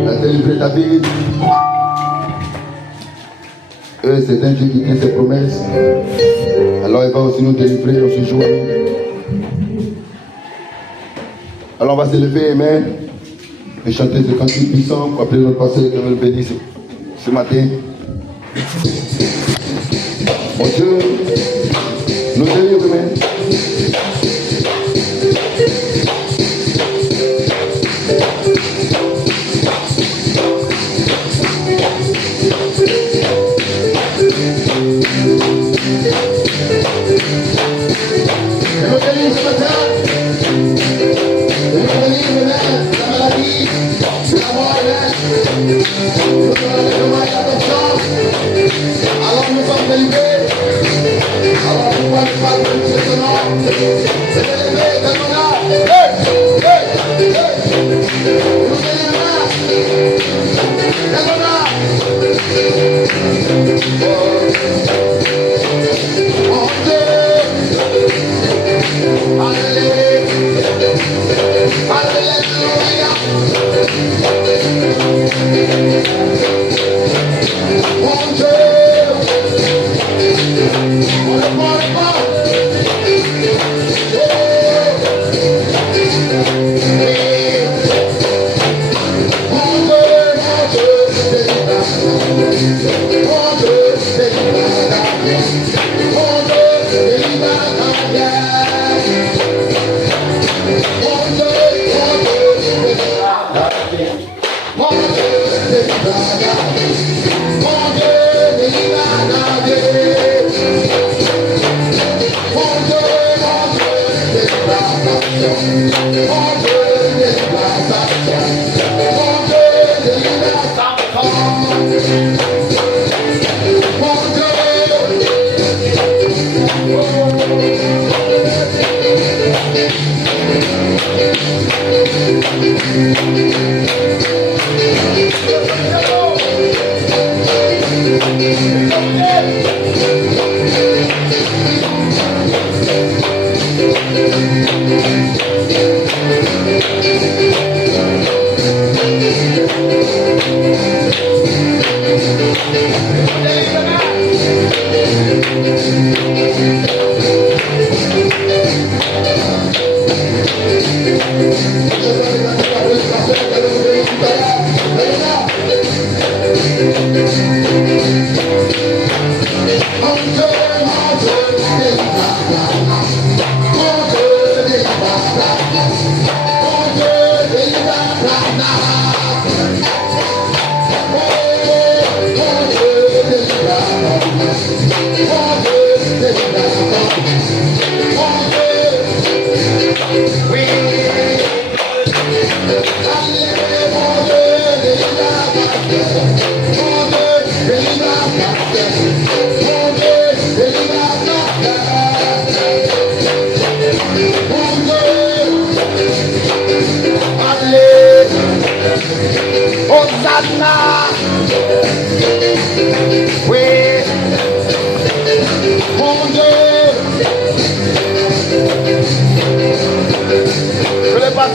Il a délivré David. C'est un Dieu qui tient ses promesses. Alors il va aussi nous délivrer en ce jour. Alors on va se lever, amen, et chanter ce cantique puissant pour appeler notre passé que nous le bénisse ce matin. Mon Dieu, nous délivre, amen. Alors nous sommes délivrés. Alors nous pouvons pas nous c'est délivré,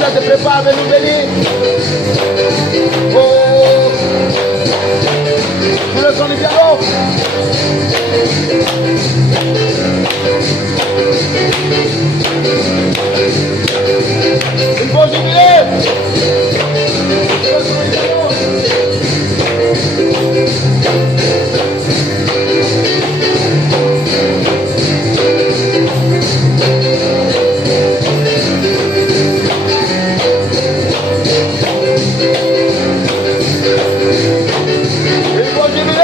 Se prépare de nous bénir. Oh, nous le son du piano. Il faut jubiler. Le son du piano. Il faut jubiler.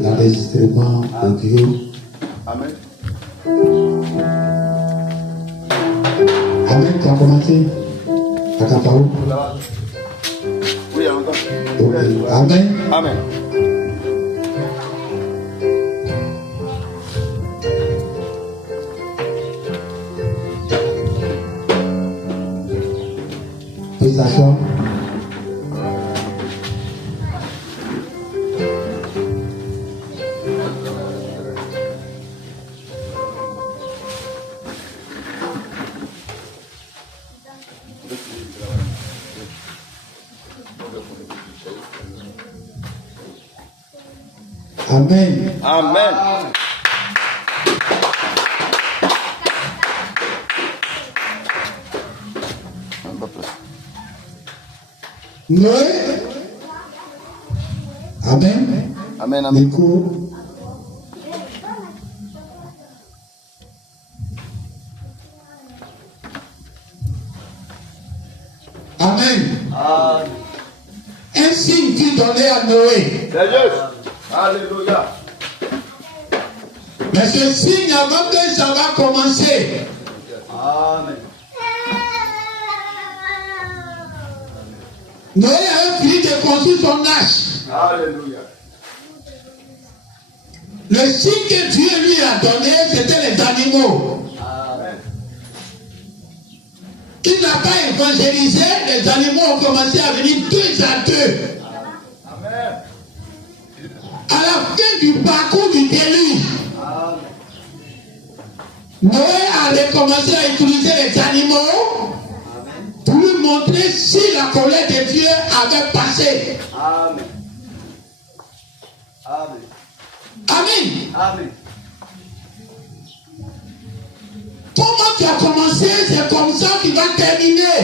L'enregistrement audio. Amen. Amen, tu as commencé à Kapao? Oui, à longtemps. Okay. Amen. Amen. Félicitations. Amen. Amen. Noé. Amen. Amen. Amen. Écoute. Amen. Un signe qui donnait à Noé. C'est juste. Alléluia. Mais ce signe, avant que ça va commencer, Amen. Noé avait fini de construire son arche. Alléluia. Le signe que Dieu lui a donné, c'était les animaux. Amen. Il n'a pas évangélisé, les animaux ont commencé à venir deux à deux. Amen. À la fin du parcours du déluge, Noé a recommencé à utiliser les animaux pour lui montrer si la colère de Dieu avait passé. Amen. Amen. Amen. Amen. Comment tu as commencé, c'est comme ça que tu vas terminer.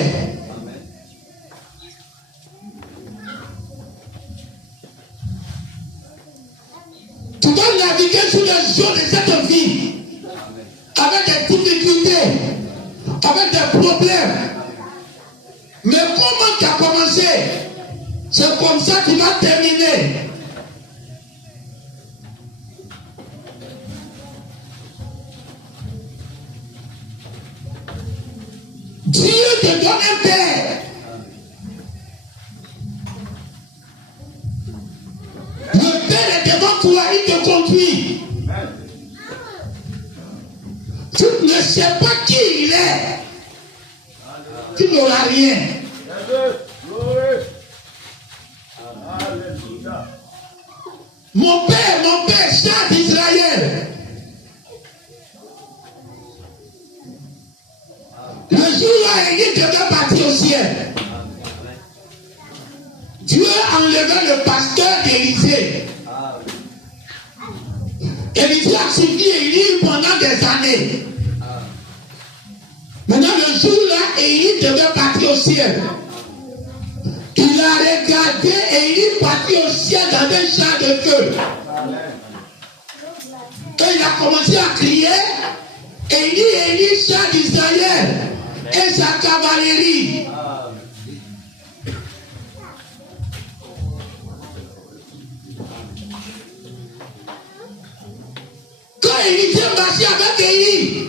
Tu dois naviguer sur les eaux de cette vie. Avec des difficultés, avec des problèmes. Mais comment tu as commencé, c'est comme ça que tu vas terminer. Dieu te donne un père. Le père est devant toi, il te conduit. Tu ne sais pas qui il est. Tu n'auras rien. Mon père, char d'Israël. Le jour-là, il devait partir au ciel. Dieu a enlevé le pasteur d'Élysée. Élysée a suivi Élie pendant des années. Maintenant, le jour-là, Élie devait partir au ciel. Il a regardé Élie partir au ciel dans un champ de feu. Quand il a commencé à crier, Élie, char d'Israël, et sa cavalerie. Élisée marchait avec Élie,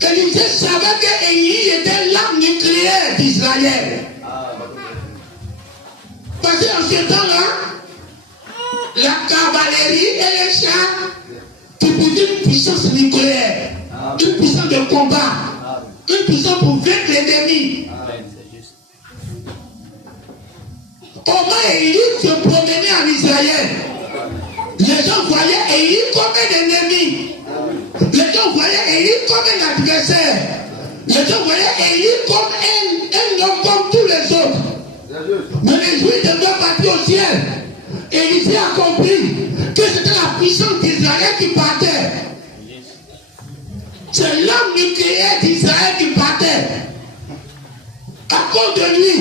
Élisée savait que Élie était l'arme nucléaire d'Israël. Parce qu'en ce temps-là, la cavalerie et les chars typifiaient une puissance nucléaire, une puissance de combat, une puissance pour vaincre l'ennemi. Au moins, Élie se promenait en Israël. Les gens voyaient Élie comme un ennemi. Les gens voyaient Élie comme un adversaire. Les gens voyaient Élie comme un homme comme tous les autres. Mais les Juifs devaient partir au ciel. Élisée a compris que c'était la puissance d'Israël qui partait. C'est l'arme nucléaire d'Israël qui partait. À cause de lui,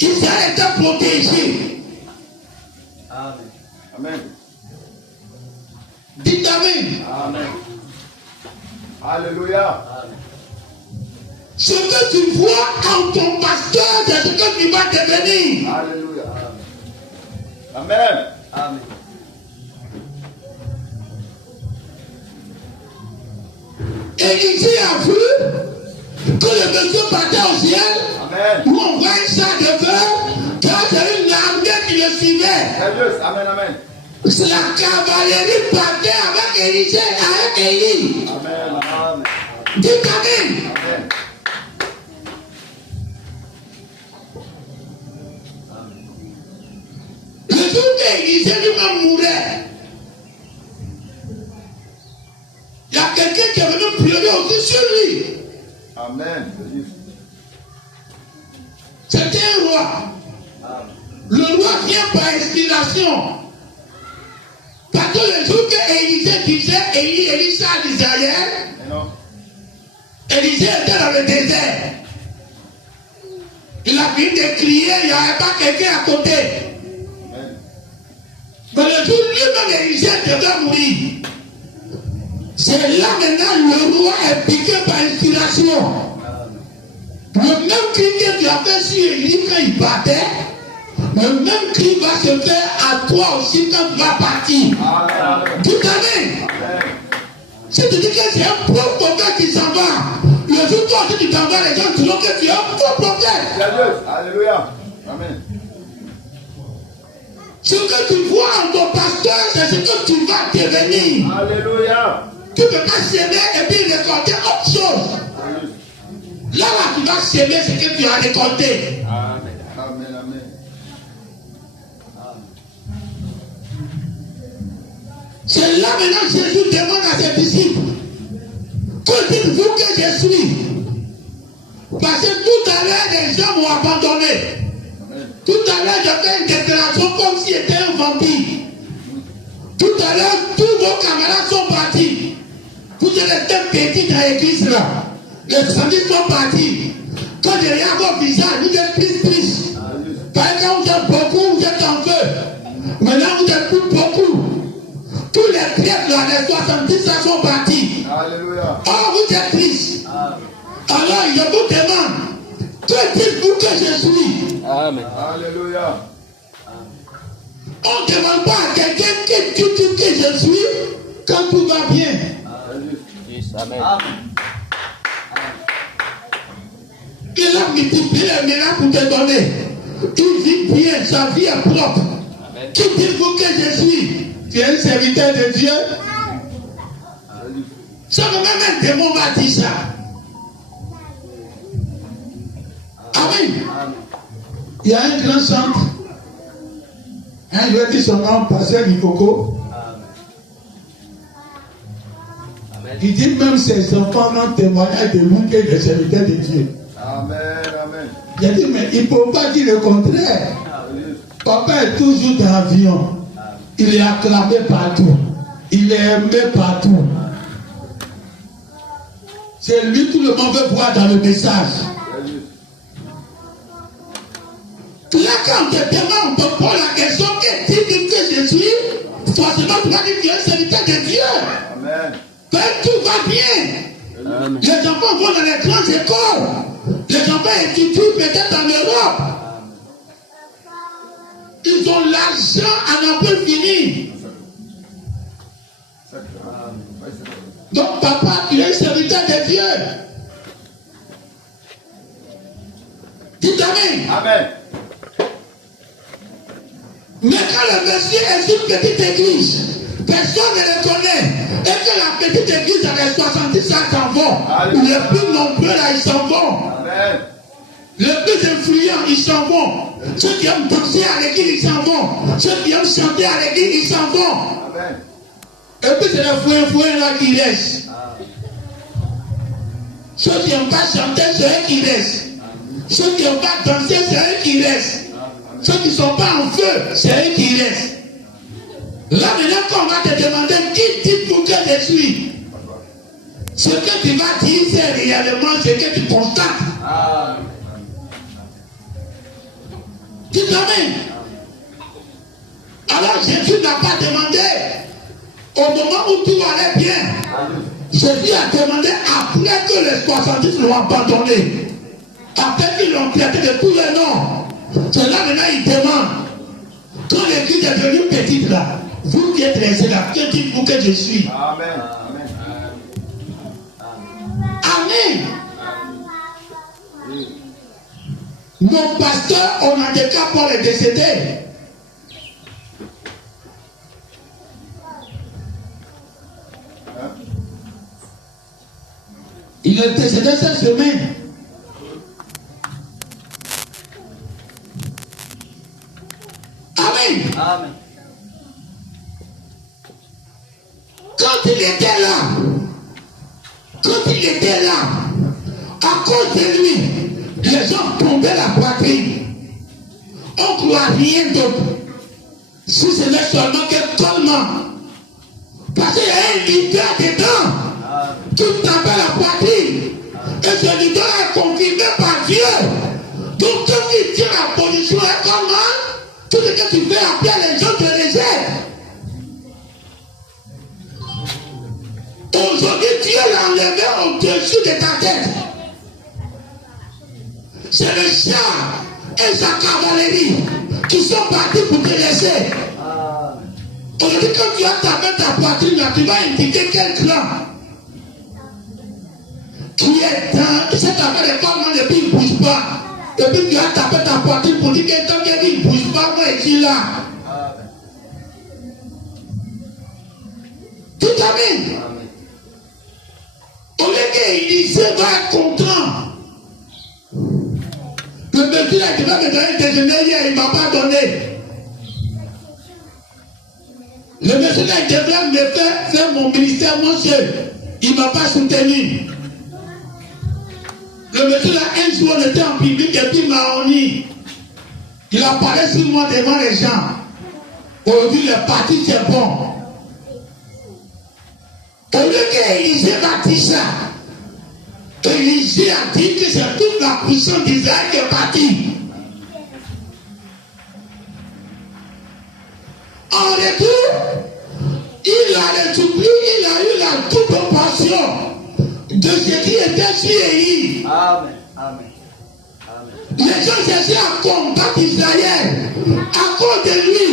Israël était protégé. Amen. Dites Amen. Amen. Alléluia. Ce que tu vois en ton pasteur, c'est ce que tu vas devenir. Alléluia. Amen. Amen. Élisée a vu que le monsieur partait au ciel. Amen. Où on voit un char de feu, car c'est une armée qui le suivait. C'est juste. Amen. Amen. C'est la cavalerie partait avec Élisée, avec Élie. Amen. Amen. Dites Amen. Amen. Le jour qu'Élisée lui-même mourait, il y a quelqu'un qui est venu pleurer aussi sur lui. Amen. C'était un roi. Le roi vient par inspiration. Parce que le jour que Élisée disait Élie, Élisha d'Israël, Élisée était dans le désert. Il a fini de crier, il n'y avait pas quelqu'un à côté. Mais le jour lui-même Élisée devait mourir. C'est là maintenant le roi est piqué par inspiration. Le même cri que tu as fait sur Élie quand il battait, le même cri va se faire à toi aussi quand tu vas partir. Amen. Tout amen. Si tu dis que c'est un faux prophète qui s'en va, le jour toi aussi tu t'en vas, les gens diront que tu es un faux prophète. Alléluia. Amen. Ce que tu vois en ton pasteur, c'est ce que tu vas devenir. Alléluia. Tu ne peux pas s'aimer et puis récolter autre chose. Là, tu vas s'aimer ce que tu as récolté. Amen. Amen. Amen. C'est là maintenant que Jésus demande à ses disciples, que dites-vous que je suis? Parce que tout à l'heure, les gens m'ont abandonné. Tout à l'heure, j'ai fait une déclaration comme si j'étais un vampire. Tout à l'heure, tous vos camarades sont partis. Vous êtes petits dans l'église là. Les amis sont partis. Quand je regarde vos visages, vous êtes tristes. Parce que quand vous êtes beaucoup, vous êtes en feu. Maintenant, vous n'êtes plus beaucoup. Tous les prêtres là, les 70 là sont partis. Alléluia. Or, vous êtes tristes. Alors, je vous demande, que dites-vous que je suis? Amen. Alléluia. On ne demande pas à quelqu'un que tu dis que je suis quand tout va bien. Amen. Il a multiplié les miracles pour te donner. Tu vis bien, sa vie est propre. Amen. Qui dites-vous que je suis? Tu es un serviteur de Dieu? Ça me même un démon m'a dit ça. Amen. Il y a un grand centre. Je vais dire son nom, pasteur Nikoko. Il dit même ses enfants n'ont témoigné de lui que des serviteurs de Dieu. Amen. Amen. J'ai dit, mais il ne peut pas dire le contraire. Papa est toujours dans l'avion. Il est acclamé partout. Il est aimé partout. C'est lui que tout le monde veut voir dans le message. Là, quand on te demande, on te pose la question, que dis-tu que je suis? Forcément, tu vas dire que tu es un serviteur de Dieu. Amen. Mais tout va bien. Amen. Les enfants vont dans les grandes écoles. Les enfants étudient peut-être en Europe. Ils ont l'argent à n'en plus finir. Donc papa, tu es un serviteur de Dieu. Dites amen. Amen. Mais quand le monsieur est une petite église, personne ne le connaît. Et que la petite église avec 70 ans s'en vont. Les plus nombreux là, ils s'en vont. Amen. Les plus influents, ils s'en vont. Ceux qui aiment danser à l'église, ils s'en vont. Ceux qui aiment chanter à l'église, ils s'en vont. Amen. Et puis c'est les fouins là qui restent. Ceux qui n'aiment pas chanter, c'est eux qui restent. Ceux qui n'aiment pas danser, c'est eux qui restent. Ceux qui ne sont pas en feu, c'est eux qui restent. Là maintenant, quand on va te demander qui dit pour que je suis, ce que tu vas dire, c'est réellement ce que tu constates. Dites amen. Alors Jésus n'a pas demandé au moment où tout allait bien. Jésus a demandé après que les 70 l'ont abandonné. Après qu'ils l'ont traité de tous les noms. C'est là maintenant il demande. Quand l'église est devenue petite là, vous qui êtes restés là, que dites-vous que je suis? Amen. Amen. Mon pasteur, on a des cas pour les décéder. Il est décédé cette semaine. Amen. Amen. Quand il était là, à cause de lui, les gens tombaient la poitrine. On ne croit rien d'autre. Si ce n'est seulement que Coleman. Parce qu'il y a un leader dedans. Tout tapait la poitrine. Et ce leader est confirmé par Dieu. Donc quand tu tiens la position est Coleman, tout ce que tu fais après, les gens te rejettent. Aujourd'hui, Dieu l'a enlevé au-dessus de ta tête. C'est le char et sa cavalerie qui sont partis pour te laisser. Aujourd'hui, quand tu as tapé ta poitrine, tu vas indiquer quel clan qui est dans cette affaire de parlement depuis il ne bouge pas. Depuis que tu as tapé ta poitrine pour dire que tant qu'il ne bouge pas, moi je suis là. Tout amen. Au lieu qu'Élysée va être content. Le monsieur là qui va me donner un déjeuner hier, il ne m'a pas donné. Le monsieur là qui devrait me faire mon ministère, monsieur, il ne m'a pas soutenu. Le monsieur là, un jour, on était en public et puis il m'a honni. Il a parlé sur moi devant les gens. Aujourd'hui, le parti c'est bon. Au lieu qu'Élysée va dire ça, Élysée a dit que c'est toute la puissance d'Israël qui est partie. En retour, il a rétabli, il a eu la double portion de ce qui était sur Élie. Amen. Amen. Les gens cherchaient à combattre Israël. À cause de lui,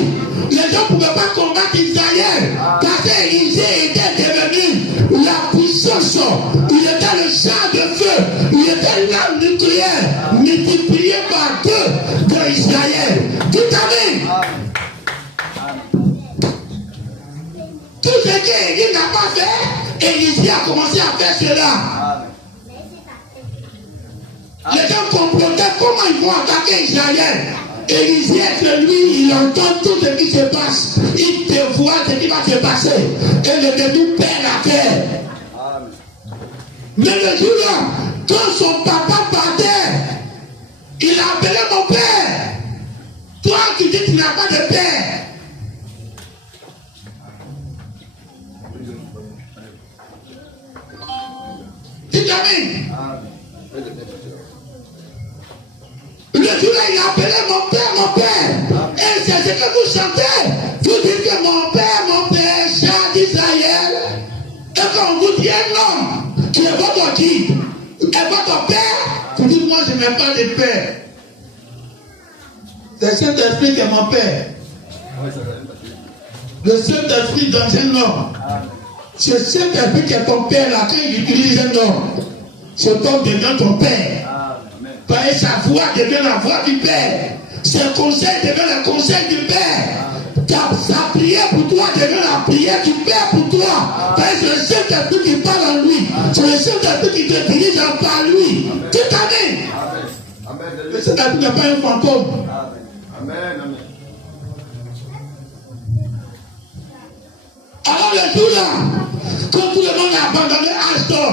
les gens ne pouvaient pas combattre Israël. Parce qu'Élisée était devenu la puissance. Il était le char de feu. Il était l'arme nucléaire multiplié par deux dans Israël. Tout amen. Tout ce qu'Élie n'a pas fait, Élisée a commencé à faire cela. Les gens complotaient comment ils vont attaquer Israël. Élisée, lui, il entend tout ce qui se passe. Il te voit ce qui va se passer. Et le début perd la terre. Mais le jour-là, quand son papa partait, il a appelé mon père. Toi qui dis que tu n'as pas de père. Dites amen. Le jour-là, il a appelé mon père. Et c'est ce que vous chantez. Vous dites que mon père, char d'Israël. Et quand on vous dit un homme qui est votre guide, et votre père, vous dites, moi je n'ai pas de père. C'est Saint-Esprit qui est mon père. Le Saint-Esprit dans un homme. C'est cet esprit qui est ton père là, quand il utilise un homme, cet homme devient ton père. Parce que sa voix devient la voix du père. Ses conseils deviennent le conseil du père. Sa prière pour toi devient la prière du père pour toi. Parce que c'est le Saint-Esprit qui parle en lui. C'est le Saint-Esprit qui te dirige par lui. Toute année. Le Saint-Esprit n'est pas un fantôme. Amen. Alors le jour là, quand tout le monde a abandonné Astor,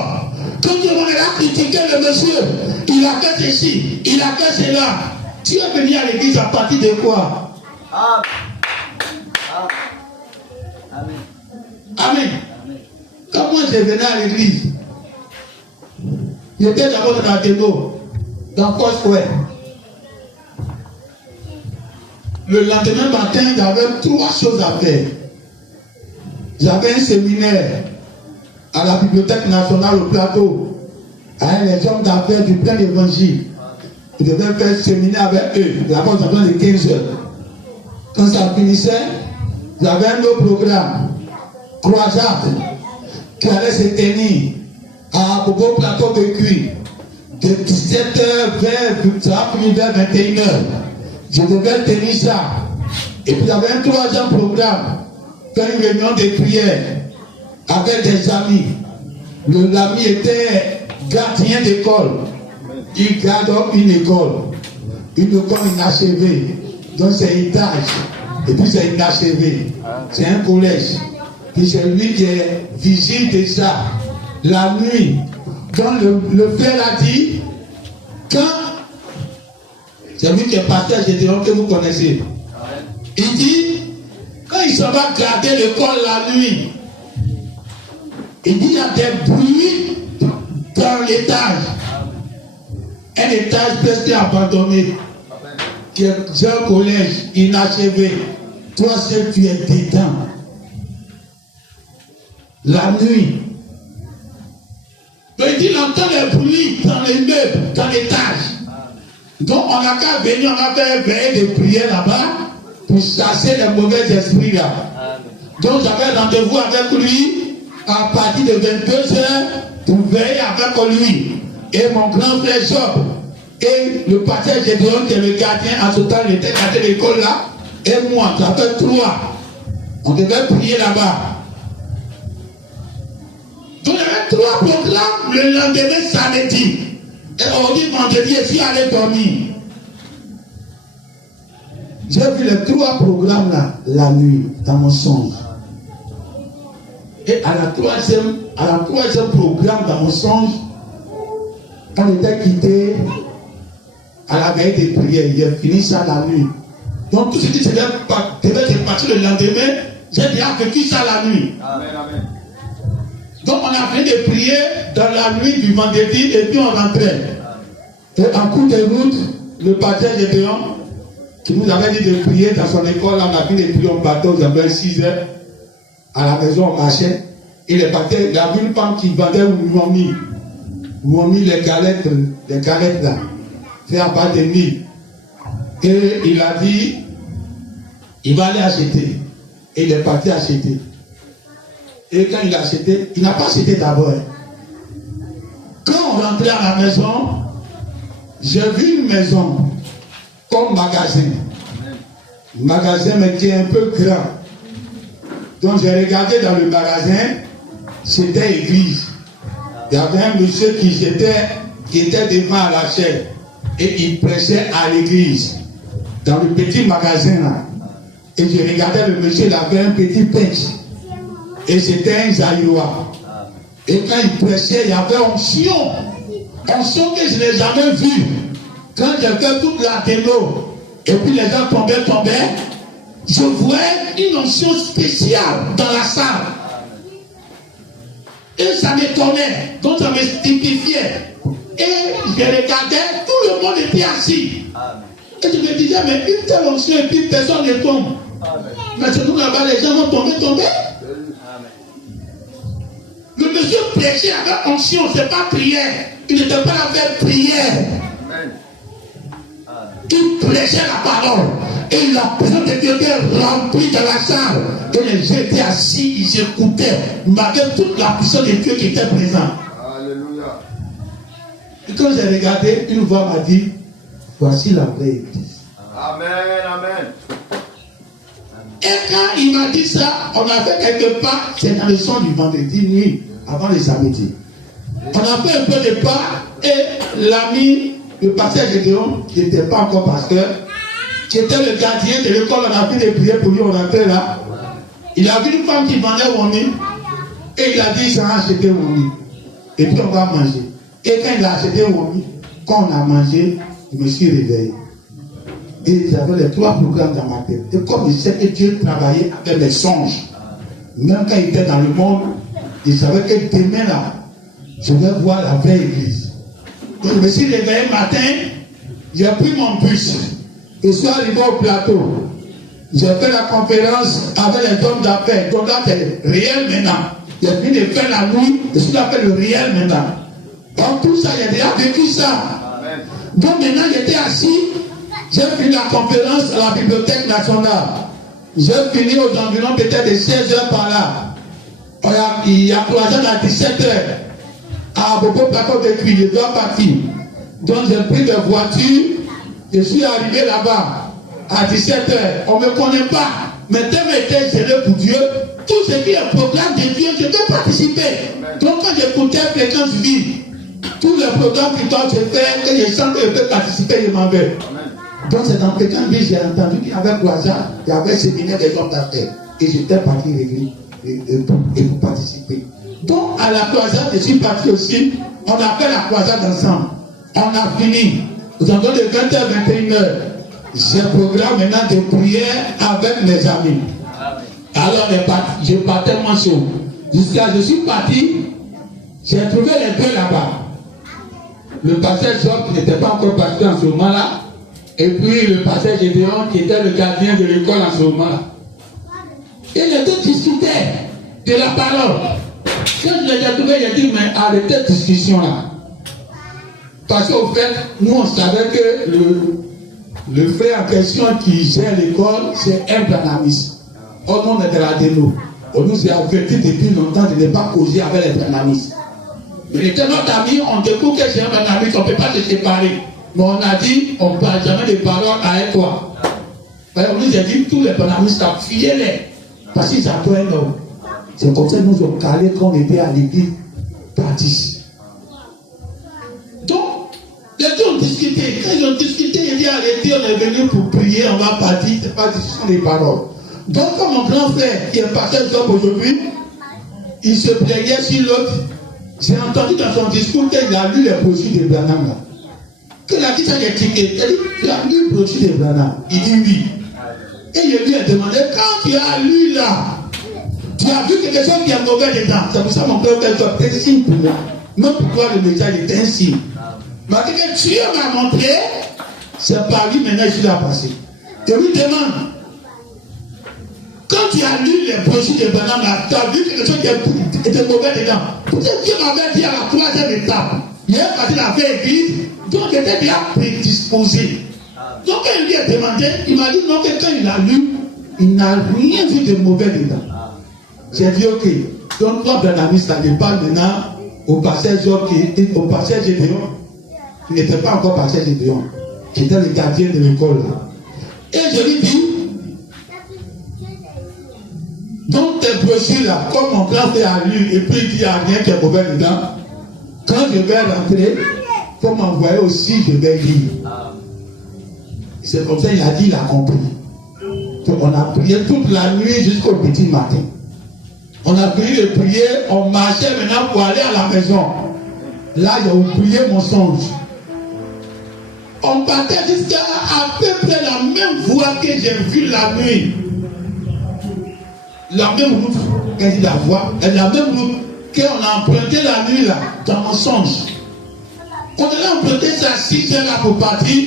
quand tout le monde a critiqué le monsieur, il a fait ceci, il a fait cela. Tu es venu à l'église à partir de quoi? Amen. Quand moi je venais à l'église, j'étais d'abord dans la démo, dans Foursquare. Le lendemain matin, j'avais 3 choses à faire. J'avais un séminaire à la Bibliothèque nationale au plateau, avec les hommes d'affaires du plein évangile. Je devais faire un séminaire avec eux. D'abord, j'avais les 15 heures. Quand ça finissait, j'avais un autre programme, croisade, qui allait se tenir à Bobo Plateau de Cuir, de 17h vers 21h. Je devais tenir ça. Et puis j'avais un 3e programme, faire une réunion de prière avec des amis. L'ami était gardien d'école. Il garde une école inachevée. Donc c'est un étage. Et puis c'est inachevé. C'est un collège. Puis c'est lui qui est vigile de ça. La nuit. Donc le frère a dit, c'est lui qui est pasteur Gédéon que vous connaissez. Il dit, quand il s'en va garder l'école la nuit, il dit il y a des bruits dans l'étage. Un étage presque abandonné. Qui est un collège inachevé. Toi seul tu es dedans. La nuit. Mais il dit il entend les bruits dans les meubles, dans l'étage. Donc on n'a qu'à venir, on a fait un veille de prière là-bas pour chasser les mauvais esprits là. Donc j'avais rendez-vous avec lui à partir de 22h pour veiller avec lui. Et mon grand frère Job et le pasteur Gédéon qui est le gardien, en ce temps il était gardien de l'école là, et moi, ça fait 3. On devait prier là-bas. Donc il y avait 3 programmes le lendemain samedi. Et on dit vendredi, je suis allé dormir. J'ai vu les 3 programmes là, la nuit, dans mon songe. Et à la troisième programme dans mon songe, on était quitté à la veille des prières. Il a fini ça la nuit. Donc tout ce qui devait se passer le lendemain, j'ai déjà vécu ça la nuit. Amen. Donc on a fini de prier dans la nuit du vendredi et puis on rentrait. Et en cours de route, le pasteur Gédéon, qui nous avait dit de prier dans son école, là, on a fini de prier en bateau, j'avais 6 heures. À la maison, on marchait. Et le pasteur, il y avait une femme qui vendait les galettes là, fait à bas de mille. Et il a dit, il va aller acheter. Et il est parti acheter. Et quand il a acheté, il n'a pas acheté d'abord. Quand on rentrait à la maison, j'ai vu une maison comme magasin. Magasin, mais qui est un peu grand. Donc j'ai regardé dans le magasin, c'était église. Il y avait un monsieur qui était devant la chaire et il prêchait à l'église, dans le petit magasin là. Et je regardais le monsieur, il avait un petit pêche. Et c'était un Zaïrois. Et quand il prêchait, il y avait onction. Onction que je n'ai jamais vue. Quand j'ai fait toute la démo, et puis les gens tombaient, je voyais une onction spéciale dans la salle. Et ça m'étonnait, donc ça me stupéfiait. Et je regardais, tout le monde était assis. Et je me disais, mais une telle onction et puis personne ne tombe. Mais c'est nous là-bas, les gens vont tomber. Le monsieur prêchait avec onction, c'est pas prière. Il n'était pas avec prière. Il prêchait la parole. Et la présence de Dieu était remplie dans la salle. Et les gens étaient assis, ils écoutaient, malgré toute la puissance de Dieu qui était présente. Alléluia. Et quand j'ai regardé, une voix m'a dit, voici la vraie église. Amen, amen. Et quand il m'a dit ça, on a fait quelque part, c'est dans le son du vendredi nuit, avant le samedi. On a fait un peu de pas, et l'ami, le pasteur Gédéon, qui n'était pas encore pasteur, qui était le gardien de l'école, on a fait des prières pour lui, on rentrait là. Il a vu une femme qui vendait Wami, et il a dit, ça a acheté Wami. Et puis on va manger. Et quand il a acheté Wami, quand on a mangé, je me suis réveillé. Et j'avais les 3 programmes dans ma tête. Et comme je sais que Dieu travaillait avec les songes, même quand il était dans le monde, il savait que demain là, je vais voir la vraie église. Donc je me suis réveillé le matin, j'ai pris mon bus, et je suis arrivé au plateau. J'ai fait la conférence avec les hommes d'affaires. Donc là, c'est réel maintenant. J'ai fini de faire la nuit, et je suis là fait le réel maintenant. Donc tout ça, j'ai déjà vécu ça. Amen. Donc maintenant, j'étais assis. J'ai fini la conférence à la Bibliothèque nationale. J'ai fini aux environs peut-être de 16h par là. Il y a 3 ans à 17h. À beaucoup plateau de cuir, je dois partir. Donc j'ai pris des voitures. Je suis arrivé là-bas à 17h. On ne me connaît pas. Mais tellement était géré pour Dieu. Tout ce qui est programme de Dieu, je peux participer. Donc quand j'écoutais Fréquence Vie, tous les programmes qui doivent se faire, et je sens que je peux participer, je m'en vais. Donc c'est dans Fréquence Vie, j'ai entendu qu'avec Croisade, il y avait un séminaire des hommes d'affaires. Et j'étais parti pour participer. Donc à la Croisade, je suis parti aussi. On a fait la Croisade ensemble. On a fini. Nous avons de 20h à 21h. J'ai un programme maintenant de prière avec mes amis. Alors je partais moins chaud. Jusqu'à je suis parti, j'ai trouvé les deux là-bas. Le pasteur Job qui n'était pas encore pasteur en ce moment-là. Et puis le pasteur Gédéon qui était le gardien de l'école en ce moment-là. Et les deux discutaient de la parole. Quand je les ai trouvés, j'ai dit, mais arrêtez cette discussion-là. Parce qu'au fait, nous on savait que le frère en question qui gère l'école, c'est un branamiste. Au nom de la déno. On nous a averti depuis longtemps de ne pas causer avec les branamistes. Il était notre ami, on découvre que c'est un branamiste, on ne peut pas se séparer. Mais on a dit, on ne parle jamais de paroles avec toi. On nous a dit, tous les branamistes, fuyez-les. Parce qu'ils adorent un homme. C'est comme ça que nous avons calé quand on était à l'église baptiste. Donc, les deux ont discuté. Quand ils ont discuté, ils ont dit arrêtez, on est venu pour prier, on va partir. Ce n'est pas discussion des paroles. Donc, comme mon grand frère qui est passé Job aujourd'hui, il se plaignait sur l'autre. J'ai entendu dans son discours qu'il a lu les brochures de Branham. Qu'il a dit ça, j'ai cliqué. Il a dit tu as lu les brochures de Branham? Il dit oui. Et je lui ai demandé quand tu as lu là, tu as vu quelque chose qui est mauvais dedans. C'est pour ça que mon père fait un signe pour moi. Même pour toi, le message est un signe. Mais que Dieu m'a montré, c'est par lui maintenant je suis là passé. Je lui demande, quand tu as lu les brochures de Branham, tu as vu quelque chose qui était mauvais dedans. Peut-être Dieu m'avait dit à la 3e étape, il est parti dans la vraie église, donc j'étais bien prédisposé. Donc quand il lui a demandé, il m'a dit non, que quand il a lu, il n'a rien vu de mauvais dedans. J'ai dit ok. Donc toi, Branhamiste, ça parle maintenant au pasteur Job, au pasteur Gédéon, qui n'était pas encore pasteur Gédéon, qui était le gardien de l'école. Et je lui dis, donc tes brochures là, comme mon grand frère a lu, et puis il dit il n'y a rien qui est mauvais dedans, quand je vais rentrer, il faut m'envoyer aussi, je vais lire. C'est comme ça, il a dit, il a compris. Donc on a prié toute la nuit jusqu'au petit matin. On a fini de prier, on marchait maintenant pour aller à la maison. Là, j'ai oublié mon songe. On partait jusqu'à à peu près la même voie que j'ai vue la nuit. La même route, quand je dis la voie, et la même route qu'on a emprunté la nuit là, dans mon songe. On a emprunté ça à 6 heures là pour partir.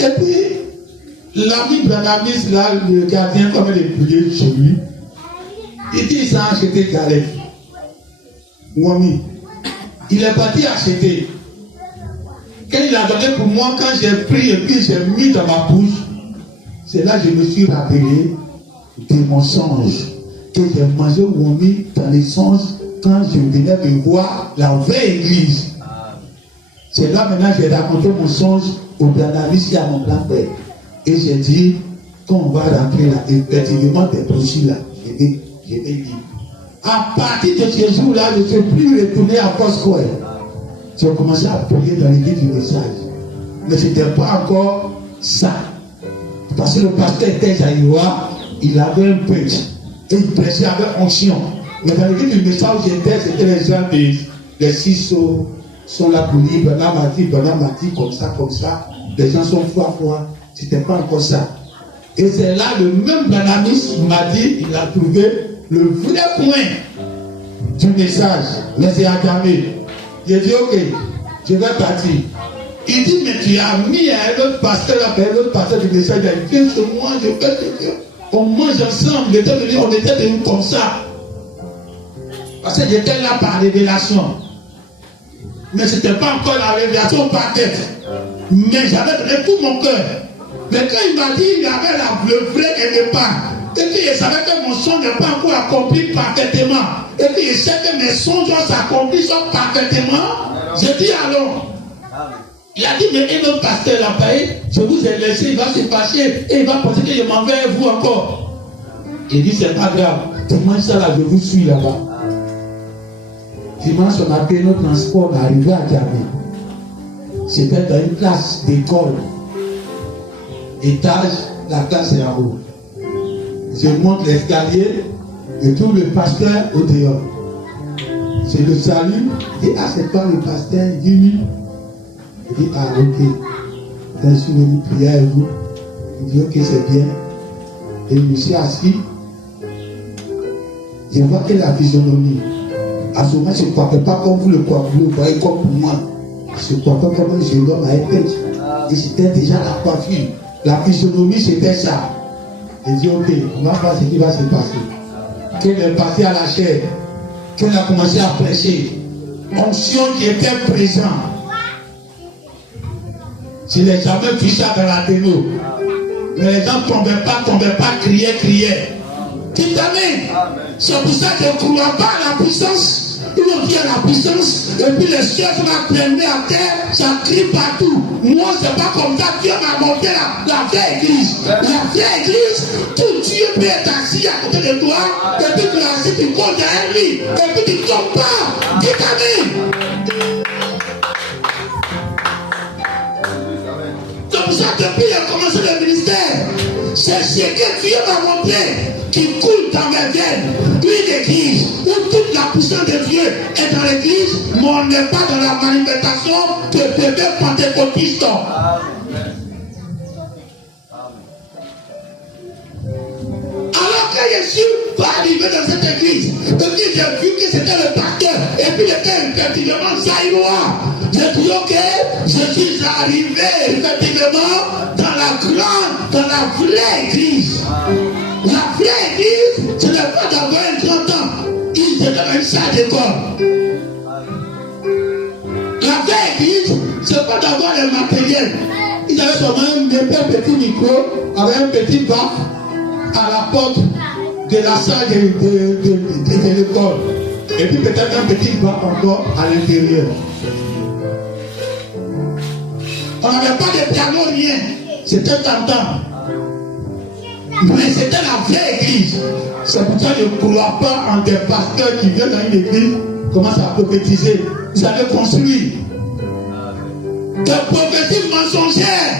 Et puis, l'ami Branhamiste là, le gardien, comme il est prié chez lui, il dit il a acheté galette. Wami. Il est parti acheter. Quand il a donné pour moi, quand j'ai pris et puis j'ai mis dans ma bouche, C'est là que je me suis rappelé de mon songe que j'ai mangé ou mis dans les songes quand je venais de voir la vraie église. C'est là maintenant que j'ai raconté mon songe au Blanavis et à mon grand-père. Et j'ai dit, quand on va rentrer là, effectivement, des brochures là, je vais lire. À partir de ce jour-là, je ne suis plus retourné à Foursquare. J'ai commencé à prier dans l'église du message. Mais ce n'était pas encore ça. Parce que le pasteur était Jaïwa, il avait un prêtre. Et il prêchait avec onction. Mais dans l'église du message où j'étais, c'était les gens des 6 sont là pour lire, Bernard m'a dit, comme ça. Les gens sont froids. C'était pas encore ça. Et c'est là, le même Blanamis m'a dit, il a trouvé le vrai point du message. Mais c'est à jamais. J'ai dit, ok, je vais partir. Il dit, mais tu as mis un autre pasteur du message, il a dit, viens sur moi, je vais te dire. On mange ensemble, on était venus comme ça. Parce que j'étais là par révélation. Mais ce n'était pas encore la révélation par tête. Mais j'avais donné tout mon cœur. Mais quand il m'a dit, il y avait le vrai et le pas. Et puis il savait que mon songe n'est pas encore accompli parfaitement. Et puis il sait que mes songes s'accomplissent parfaitement. J'ai dit alors. Il a dit, mais un autre pasteur l'a payé, je vous ai laissé, il va se fâcher et il va penser que je m'en vais à vous encore. Il dit, c'est pas grave, dimanche ça là, je vous suis là-bas. Dimanche, on a payé notre transport, on est arrivé à Djamé. C'était dans une classe d'école. Étage, la classe est en haut. Je monte l'escalier, je trouve le pasteur au dehors. Je le salue, je dis, ah, c'est pas le pasteur, il dit, il dit, ah, ok. Je suis venu prier avec vous. Il dit, ok, c'est bien. Et je me suis assis. Je vois que la physionomie. À ce moment, je ne croyais pas comme vous le voyez comme pour moi. Je ne croyais pas comme un jeune homme à être. Et c'était déjà la coiffure. La physionomie, c'était ça. J'ai dit, ok, on va voir ce qui va se passer. Qu'elle est passée à la chair. Qu'elle a commencé à prêcher. Onction qui était présente. Je n'ai jamais vu ça dans la démo. Mais les gens ne tombaient pas, criaient. Dites amen. C'est pour ça que je ne crois pas à la puissance. Ils vont dire la puissance. Et puis les cieux sont apprenés à terre. Ça crie partout. Moi, c'est pas comme ça. Dieu m'a montré la vraie église. La vraie église, tout Dieu peut être assis à côté de toi. Et puis tu es assis, tu comptes derrière lui. Et puis tu ne tombes pas. Dites amen. C'est pour ça que depuis qu'il a commencé le ministère, c'est ce que Dieu m'a montré qui coule dans mes veines. Une église où toute la puissance de Dieu est dans l'église, mais on n'est pas dans la manifestation de bébé pentecôtiste. Alors que Jésus va arriver dans cette église, et puis j'ai vu que c'était le pasteur, et puis il était effectivement zaïrois. J'ai dit ok, je suis arrivé effectivement dans la vraie église. La vraie église, ce n'est pas d'avoir un grand temps. Ils étaient dans une salle d'école. La vraie église, ce n'est pas d'avoir le matériel. Ils avaient seulement un petit micro avec un petit bac à la porte de la salle de l'école. Et puis peut-être un petit bac encore à l'intérieur. On n'avait pas de piano, rien. C'était tentant. Mais c'était la vraie église. C'est pour ça que je ne crois pas en des pasteurs qui viennent dans une église, commencent à prophétiser. Vous avez construit des prophéties mensongères.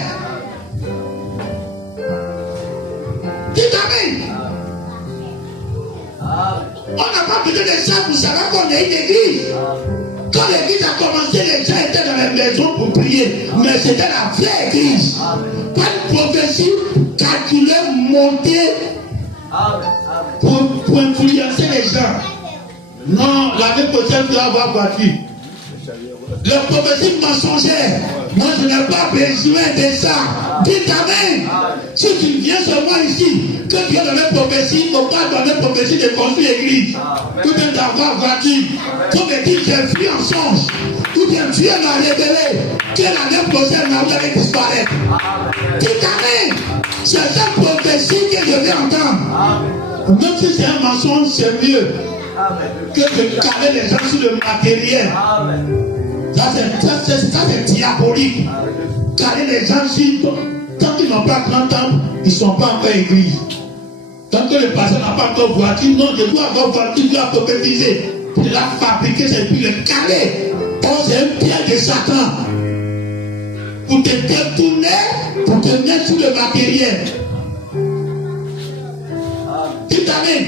Dites amen. On n'a pas besoin de ça pour savoir qu'on est une église. Quand l'église a commencé, les gens étaient dans les maisons pour prier. Mais c'était la vraie église. Pas de prophétie calculée, montée pour influencer les gens. Non, l'année prochaine, tu vas avoir voiture. Les prophéties mensongères. Moi, je n'ai pas besoin de ça. Dites Amen. Si tu viens sur moi ici, que tu as donné prophétie, il ne faut pas donner prophétie de construire l'église. Ou bien d'avoir voiture. Il faut me dire j'ai vu en songe. Ou bien Dieu m'a révélé que l'année prochaine, vous allez disparaître. Dites Amen. C'est cette prophétie que je vais entendre. Même si c'est un mensonge, c'est mieux que de caler les gens sur le matériel. Ça c'est diabolique. Caler les gens sur... Tant qu'ils n'ont pas 30 ans, ils ne sont pas encore église. Tant que le pasteur n'a pas encore voiture, non, je dois avoir voiture, je dois prophétiser. Pour la fabriquer, c'est puis le caler. Oh, c'est un piège de Satan. Pour te détourner, pour te mettre sur le matériel. Dites Amen.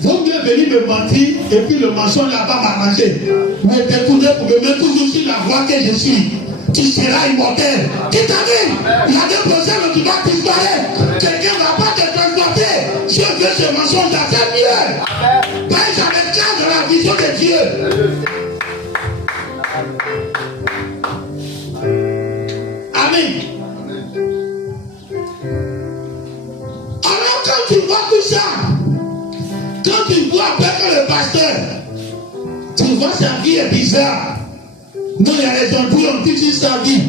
Vaut mieux venir me mentir et puis le mensonge là-bas m'arranger. Me détourner pour me mettre toujours sur la voie que je suis. Tu seras immortel. Dites Amen. L'année prochaine, tu vas disparaître. Quelqu'un ne va pas te transporter. Je veux ce mensonge dans cette mieux. Parce que j'avais clair dans la vision de Dieu. Amen. Alors quand tu vois tout ça, quand tu vois avec le pasteur, tu vois sa vie est bizarre. Non, il y a les gens qui ont dit sur sa vie.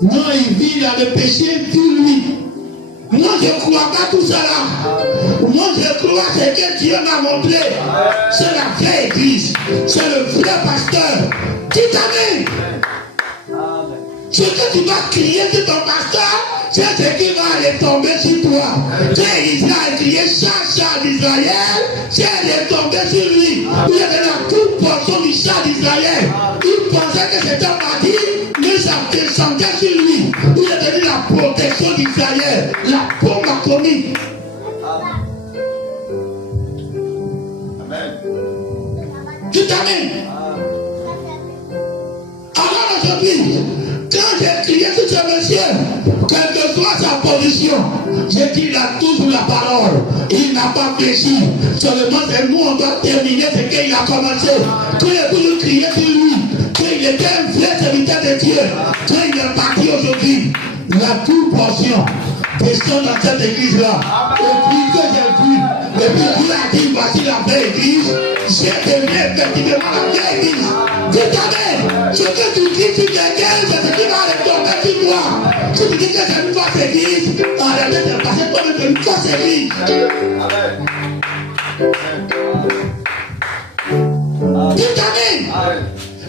Non, il vit dans le péché, tout lui. Moi, je ne crois pas tout ça là. Moi, je crois ce que Dieu m'a montré. C'est la vraie église. C'est le vrai pasteur. Dites Amen. Ce que tu vas crier sur ton pasteur, c'est ce qui va aller tomber sur toi. Quand Israël criait chat d'Israël, c'est aller tomber sur lui. Il y avait la toute portion du chat d'Israël. Il pensait que c'était parti, mais ça descendait sur lui. Il est devenu la protection d'Israël, la bombe atomique. Amen. Dites Amen. Alors aujourd'hui, quand j'ai crié sur ce monsieur, quelle que soit sa position, j'ai dit il a toujours la parole. Il n'a pas fléchi. Seulement, c'est nous, on doit terminer ce qu'il a commencé. Quand il a toujours crié sur lui, qu'il était un vrai serviteur de Dieu, quand il est parti aujourd'hui, la toute portion descend dans cette église-là. Et puis que j'ai vu, et puis Dieu a dit, voici la vraie église, j'ai aimé effectivement la vraie église. Dites Amen. Ce que tu dis sur quelqu'un, c'est ce qui va retomber sur toi. Si tu dis que c'est une fausse église, arrêtez de passer toi-même de une fausse église. Dites Amen.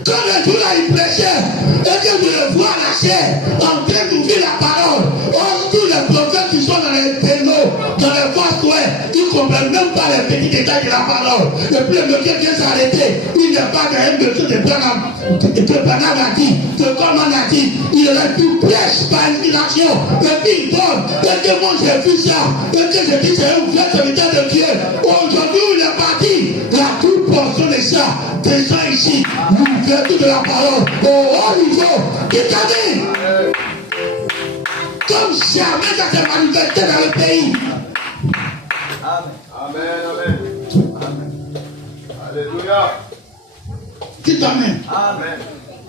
Quand le jour là il prêchait, et que vous le voyez la chair, en train d'ouvrir la parole, tous les prophètes qui sont dans les pénaux, dans les postes, ils ne comprennent même pas les petits détails de la parole. Et puis le monsieur vient s'arrêter, il n'est pas dans un monsieur de Branham a dit, de Coleman a dit, il aurait pu prêcher par inspiration, et puis il donne, et que moi j'ai vu ça, et que je dis c'est un vrai serviteur de Dieu. Aujourd'hui il est parti, la toute portion de ça, des gens ici, l'ouverture de la parole, au haut niveau, dites Amen. Comme jamais ça s'est manifesté dans le pays. Amen. Alléluia. Dites Amen. Amen.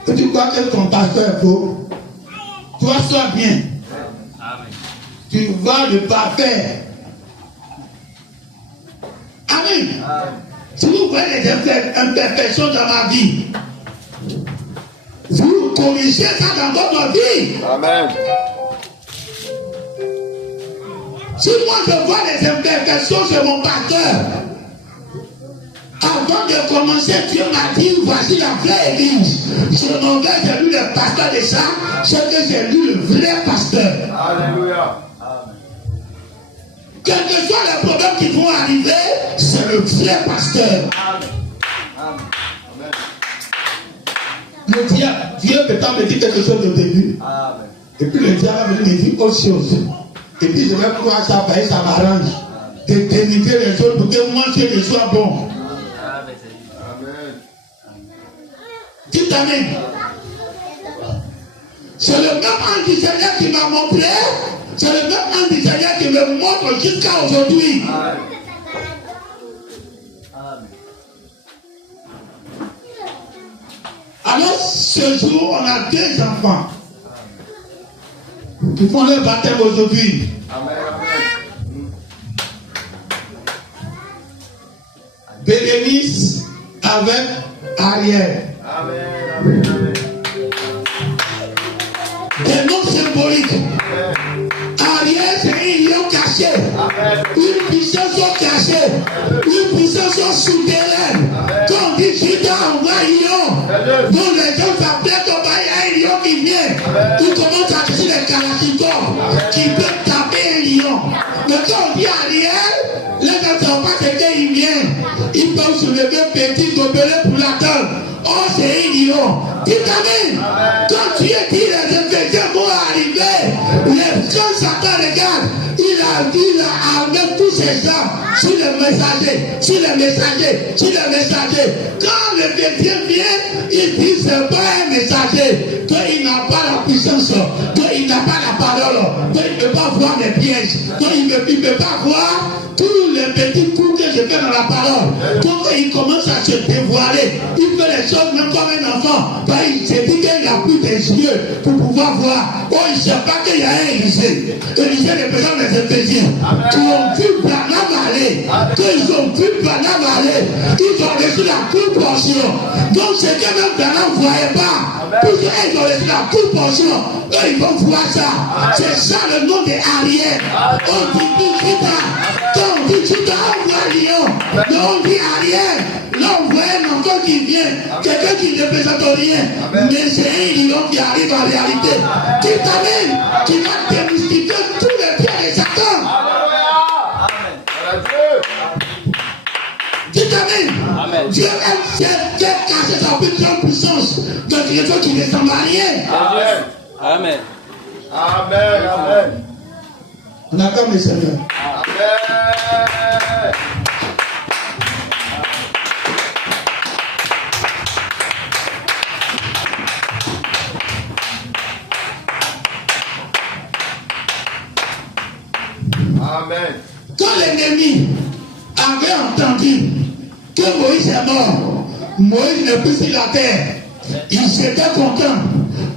Et tu crois que ton pasteur est faux? Toi, sois bien. Amen. Tu vas le parfaire. Amen. Si vous voyez les imperfections dans ma vie, vous corrigez ça dans votre vie. Amen. Si moi je vois les imperfections chez mon pasteur, avant de commencer, Dieu m'a dit, voici la vraie église. Je m'en vais, j'ai lu le pasteur de ça, c'est que j'ai lu le vrai pasteur. Alléluia. Quels que soient les problèmes qui vont arriver, c'est le vrai pasteur. Amen. Le diable, Dieu peut-être me dit quelque chose au début. Amen. Et puis le diable va venir me dire autre chose. Et puis je vais croire ça, ça m'arrange. De dénigrer les autres pour que moi je sois bon. Amen. Dites Amen. C'est le même ange du Seigneur qui m'a montré. C'est le même ange du Seigneur qui me montre jusqu'à aujourd'hui. Alors, ce jour, on a 2 enfants qui font leur baptême aujourd'hui. Amen. Bérénice avec Ariel. Amen. Des noms symboliques. Ariel, c'est un lion caché. Une puissance cachée. Une puissance souterraine. Quand on dit Judas, on voit un lion. Donc les gens s'appellent comme un lion qui vient. Ils commencent à chercher les kalachnikovs qui peuvent taper un lion. Mais quand on dit Ariel, les gens ne savent pas ce qu'il vient. Ils peuvent soulever un petit gobelet pour l'attendre. Oh, c'est un lion. Dites amen. Quand Dieu dit les infections vont arriver, les gens Satan regarde, il a armé tous ses hommes sur les messagers. Quand le chrétien vient, il dit c'est pas un messager, qu'il n'a pas la puissance, qu'il n'a pas la parole, qu'il ne peut pas voir les pièges, qu'il ne peut pas voir tous les petits coups que je fais dans la parole. Quand il commence à se dévoiler, il fait les choses même comme un enfant. Il se dit qu'il n'a plus des yeux pour pouvoir voir. Oh, il ne sait pas qu'il y a un Élysée. Élysée représente les Éphésiens qui ont vu Branham aller. Ils ont vu Branham aller. Ils ont reçu la courte portion. Donc, c'est que même Branham ne voyait pas. Puisqu'ils ont reçu la courte portion, eux, ils vont voir ça. C'est ça le nom des Ariel. On dit tout Judas. Quand on dit Judas, on voit lion. Mais on dit Ariel. Là, on voit un enfant qui vient. Quelqu'un qui ne représente rien. Mais c'est un lion qui arrive en réalité. Qui t'amène, qui va démystifier tous les pieds de Satan. Dites amen. Dieu aime fait cacher sa puissance. Donc il faut qu'il ne ressemble à rien. Amen. On acclame le Seigneur. Amen. Quand l'ennemi avait entendu que Moïse est mort, Moïse n'est plus sur la terre, il s'était content.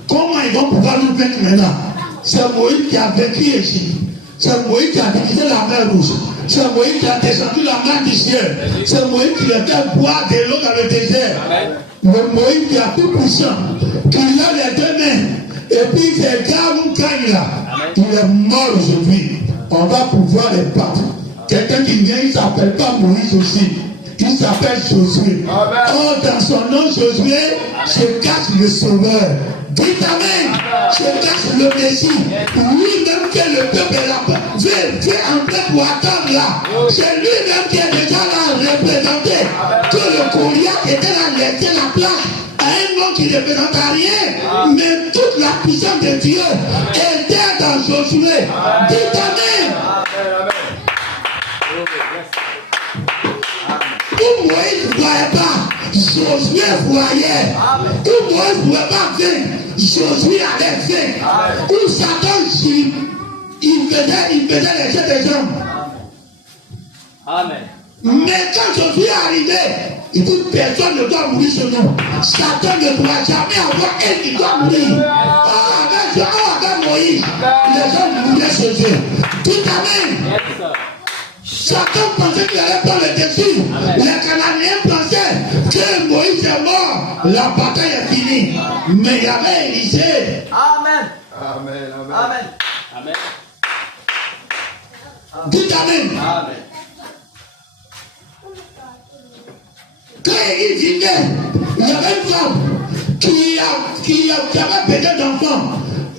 Comment ils vont pouvoir nous vaincre maintenant? C'est Moïse qui a vaincu Égypte. C'est Moïse qui a divisé la mer rouge. C'est Moïse qui a descendu la main du ciel. C'est Moïse qui a fait boire de l'eau dans le désert. Le Moïse qui a tout puissant, qui a les 2 mains. Et puis ces gars là, il est mort aujourd'hui. On va pouvoir les battre. Quelqu'un qui vient, il ne s'appelle pas Moïse aussi. Il s'appelle Josué. Oh, dans son nom, Josué, se cache le Sauveur. Dites amen. Se cache le Messie. Lui-même que le peuple veut entrer pour attendre là. C'est lui-même qui est déjà là représenté. Que le Goliath était là, laissé la place à un nom qui ne représente rien. Mais toute la puissance de Dieu était dans Josué. Dites amen. Où Moïse ne voyait pas, Josué voyait. Où Moïse ne pouvait pas vaincre, Josué allait vaincre. Où Satan, il faisait les jeux des hommes. Amen. Mais quand Josué est arrivé, il dit personne ne doit mourir sur nous. Satan ne doit jamais avoir un qui doit mourir. Avec Moïse, les hommes mouraient sur Dieu. Tout amen. Satan pensait qu'il allait prendre le dessus. Les Cananéens pensaient que Moïse est mort. La bataille est finie. Mais il y avait Élisée. Amen. Dites amen. Quand il vivait, il y avait une femme qui avait besoin d'enfants.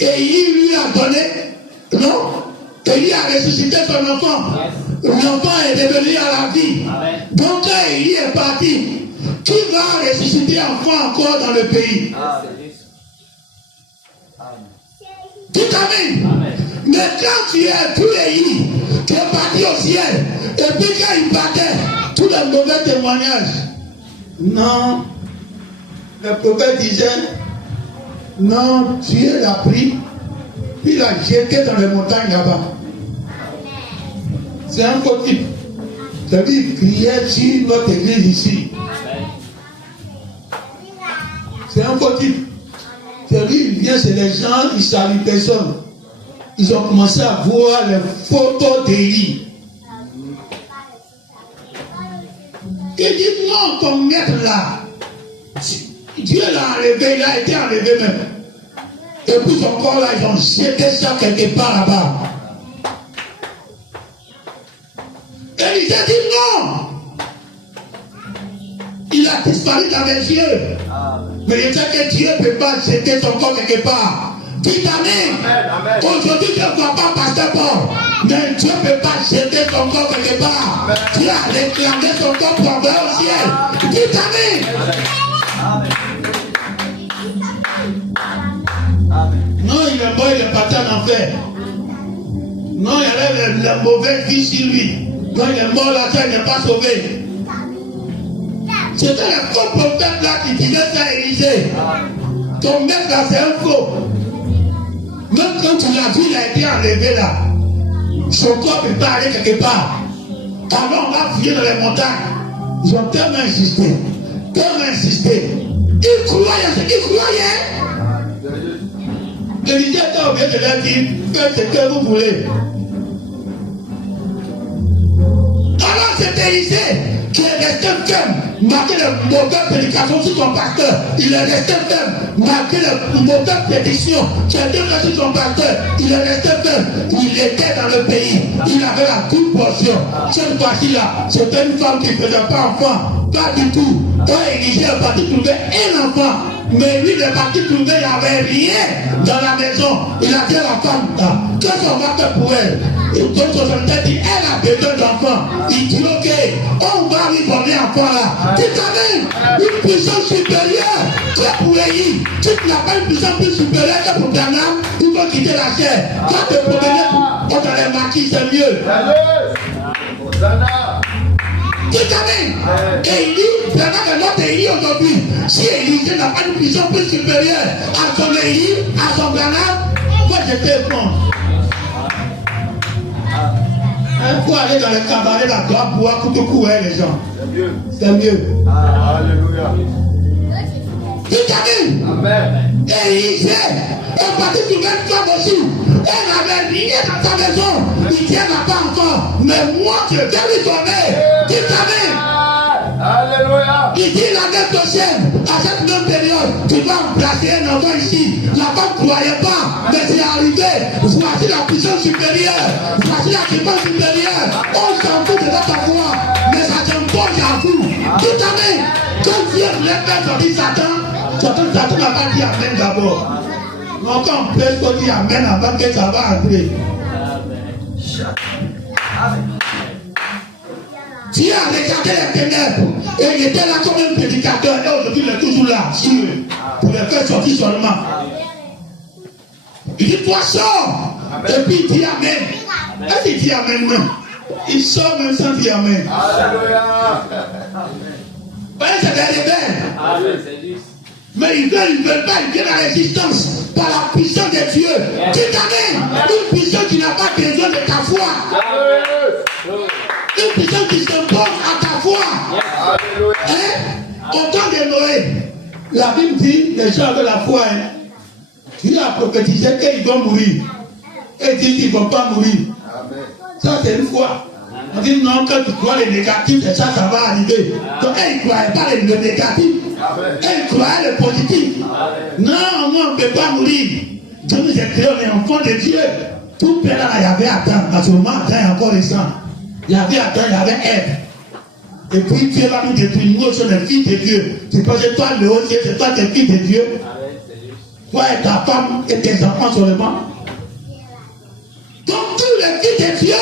Et il lui a donné. Non? Et il a ressuscité son enfant. L'enfant est devenu à la vie. Donc quand il est parti, qui va ressusciter enfant encore dans le pays? Dites amen. Mais quand tu es tout Élie, tu es parti au ciel, et puis quand il partait, tous les mauvais témoignages. Non, le prophète disait, non, Dieu l'a pris, puis l'a jeté dans les montagnes là-bas. C'est un faux type. C'est-à-dire, il criait sur notre église ici. C'est un faux type. C'est lui, il vient chez les gens, il salue personne. Ils ont commencé à voir les photos d'Élie. Il dit non, ton maître là, Dieu l'a enlevé, il a été enlevé même. Et puis son corps là, ils ont jeté ça quelque part là-bas. Élisée dit non. Il a disparu dans mes yeux. Mais je sais que Dieu ne peut pas jeter son corps quelque part. Dites amen. Aujourd'hui, je ne vois pas pasteur Paul. Mais Dieu ne peut pas jeter son corps quelque part. Dieu a réclamé son corps pour envoyer au ciel. Dites amen. Non, il est mort, il est parti en enfer. Non, il y avait la mauvaise vie sur lui. Non, il est mort là, il n'est pas sauvé. C'était le faux prophète là qui disait ça à Élisée. Ton maître là, c'est un faux. Même quand tu l'as vu, il a été enlevé là. Son corps ne peut pas aller quelque part. Alors on va fouiller dans les montagnes. Ils ont tellement insisté. Ils croyaient. Élisée était obligé de leur dire, faites ce que vous voulez. Alors c'est Élisée qui est resté ferme, malgré les mauvaises prédications sur son pasteur. Il est resté ferme, malgré les mauvaises prédictions qui étaient faites sur son pasteur. Il est resté ferme. Il était dans le pays. Il avait la toute portion. Cette fois-ci-là, c'était une femme qui ne faisait pas enfant. Pas du tout. Quand Élisée est parti trouver un enfant, mais lui, il est parti trouver, il n'y avait rien dans la maison. Il a dit à la femme, qu'est-ce qu'on va faire pour elle? Et donc, son dit, elle a besoin d'enfants. Il dit, ok, on va lui donner un enfant là. Tu t'avais une puissance supérieure. Tu es pour Élie. Tu n'as pas une puissance plus supérieure que pour Branham. Il faut quitter la chair. Quand te promener contre les maquis, c'est mieux. Tu t'avais. Élie, Branham est notre Élie aujourd'hui. Si Élie n'a pas une puissance plus supérieure à son Élie, à son Branham, moi j'étais bon. Il faut aller dans les cabarets là, doit pouvoir couper les gens. C'est mieux. Alléluia. Tu t'avais. Amen. Élisée est parti trouver une femme aussi. Elle avait rien dans sa maison. Il dit elle n'a pas enfant. Mais moi, je vais lui donner. Tu t'avais. Alléluia. Il dit la dette au ciel. À cette même période, tu vas remplacer un enfant ici. La femme ne croyait pas. Mais c'est arrivé. Voici la puissance supérieure. Voici la puissance supérieure. On s'en fout de notre foi. Mais ça s'impose à vous. Tu t'avais. Quand Dieu voulait faire sortir Satan n'a pas dit Amen d'abord. Non, quand on prêche, on dit Amen avant que ça va entrer. Dieu a regardé les ténèbres et il était là comme un prédicateur et aujourd'hui il est toujours là, sûr, pour les faire sortir seulement. Il dit toi sors et puis il dit Amen. Est-ce qu'il dit Amen même? Il sort même sans dire Amen. Alléluia. C'est des rebelles. Mais ils veulent pas, ils viennent à la résistance par la puissance de Dieu. Tu t'amènes une puissance qui n'a pas besoin de ta foi. Une puissance qui s'impose à ta foi. Hein? Au temps de Noé, la Bible dit, les gens avaient la foi. Hein? Dieu a prophétisé qu'ils vont mourir. Et Dieu dit qu'ils ne vont pas mourir. Ça c'est une foi. On dit non, quand tu crois les négatifs, ça va arriver. Donc elle ne croyait pas le négatif. Elle croyait le positif. Non, moi on ne peut pas mourir. Dieu nous a créé, on est enfant de Dieu. Tout plein là, il y avait Adam. À ce moment, Adam est encore récent. Il y avait Adam, il y avait Ève. Et puis Dieu va nous détruire. Nous sommes les fils de Dieu. C'est parce que toi, le haut Dieu, c'est toi qui es fils de Dieu. Toi et ta femme et tes enfants seulement. Donc tous les fils de Dieu,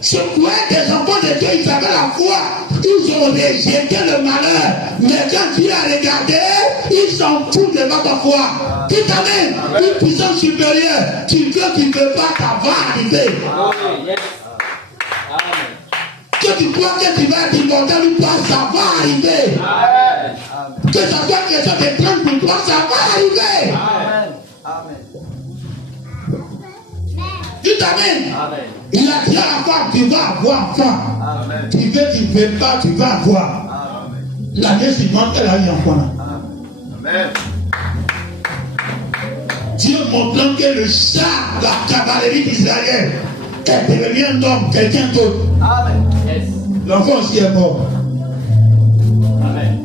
se croyaient des enfants de Dieu, ils avaient la foi. Ils ont rejeté le malheur. Mais quand Dieu a regardé, ils s'en foutent de votre foi. Tu t'amènes une puissance supérieure. Tu veux, tu ne veux pas, ça va arriver. Que tu crois que tu vas être immortel ou pas, ça va arriver. Que ça soit quelque chose de 30 pour toi, ça va arriver. Tu t'amènes. Il a dit à la femme, tu vas avoir enfant. Tu veux, tu ne veux pas, tu vas avoir. L'année suivante, elle a eu enfant. Amen. Dieu montrant que le char, la cavalerie d'Israël est devenu un homme, quelqu'un d'autre. Amen. Yes. L'enfant aussi est mort. Amen.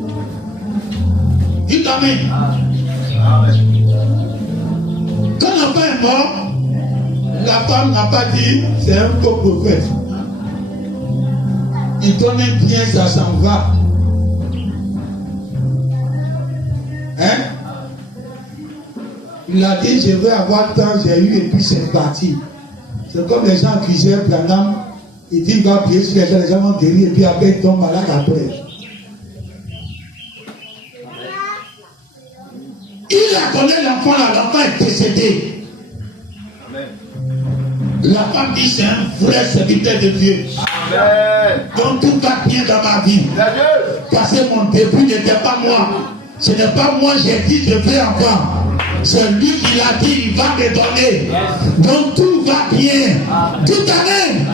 Dites Amen. Amen. Quand l'enfant est mort, la femme n'a pas dit c'est un faux prophète. Il donne un bien, ça s'en va. Hein? Il a dit je vais avoir tant, j'ai eu et puis c'est parti. C'est comme les gens qui gèrent Branham. Il dit il va prier sur les gens vont guérir et puis après ils tombent malades après. Il a connu l'enfant là, l'enfant est décédé. Amen. La femme dit c'est un vrai serviteur de Dieu. Amen. Donc tout va bien dans ma vie. Parce que mon début n'était pas moi. Ce n'est pas moi, j'ai dit je vais avoir. C'est lui qui l'a dit, il va me donner. Donc tout va bien. Tout amen.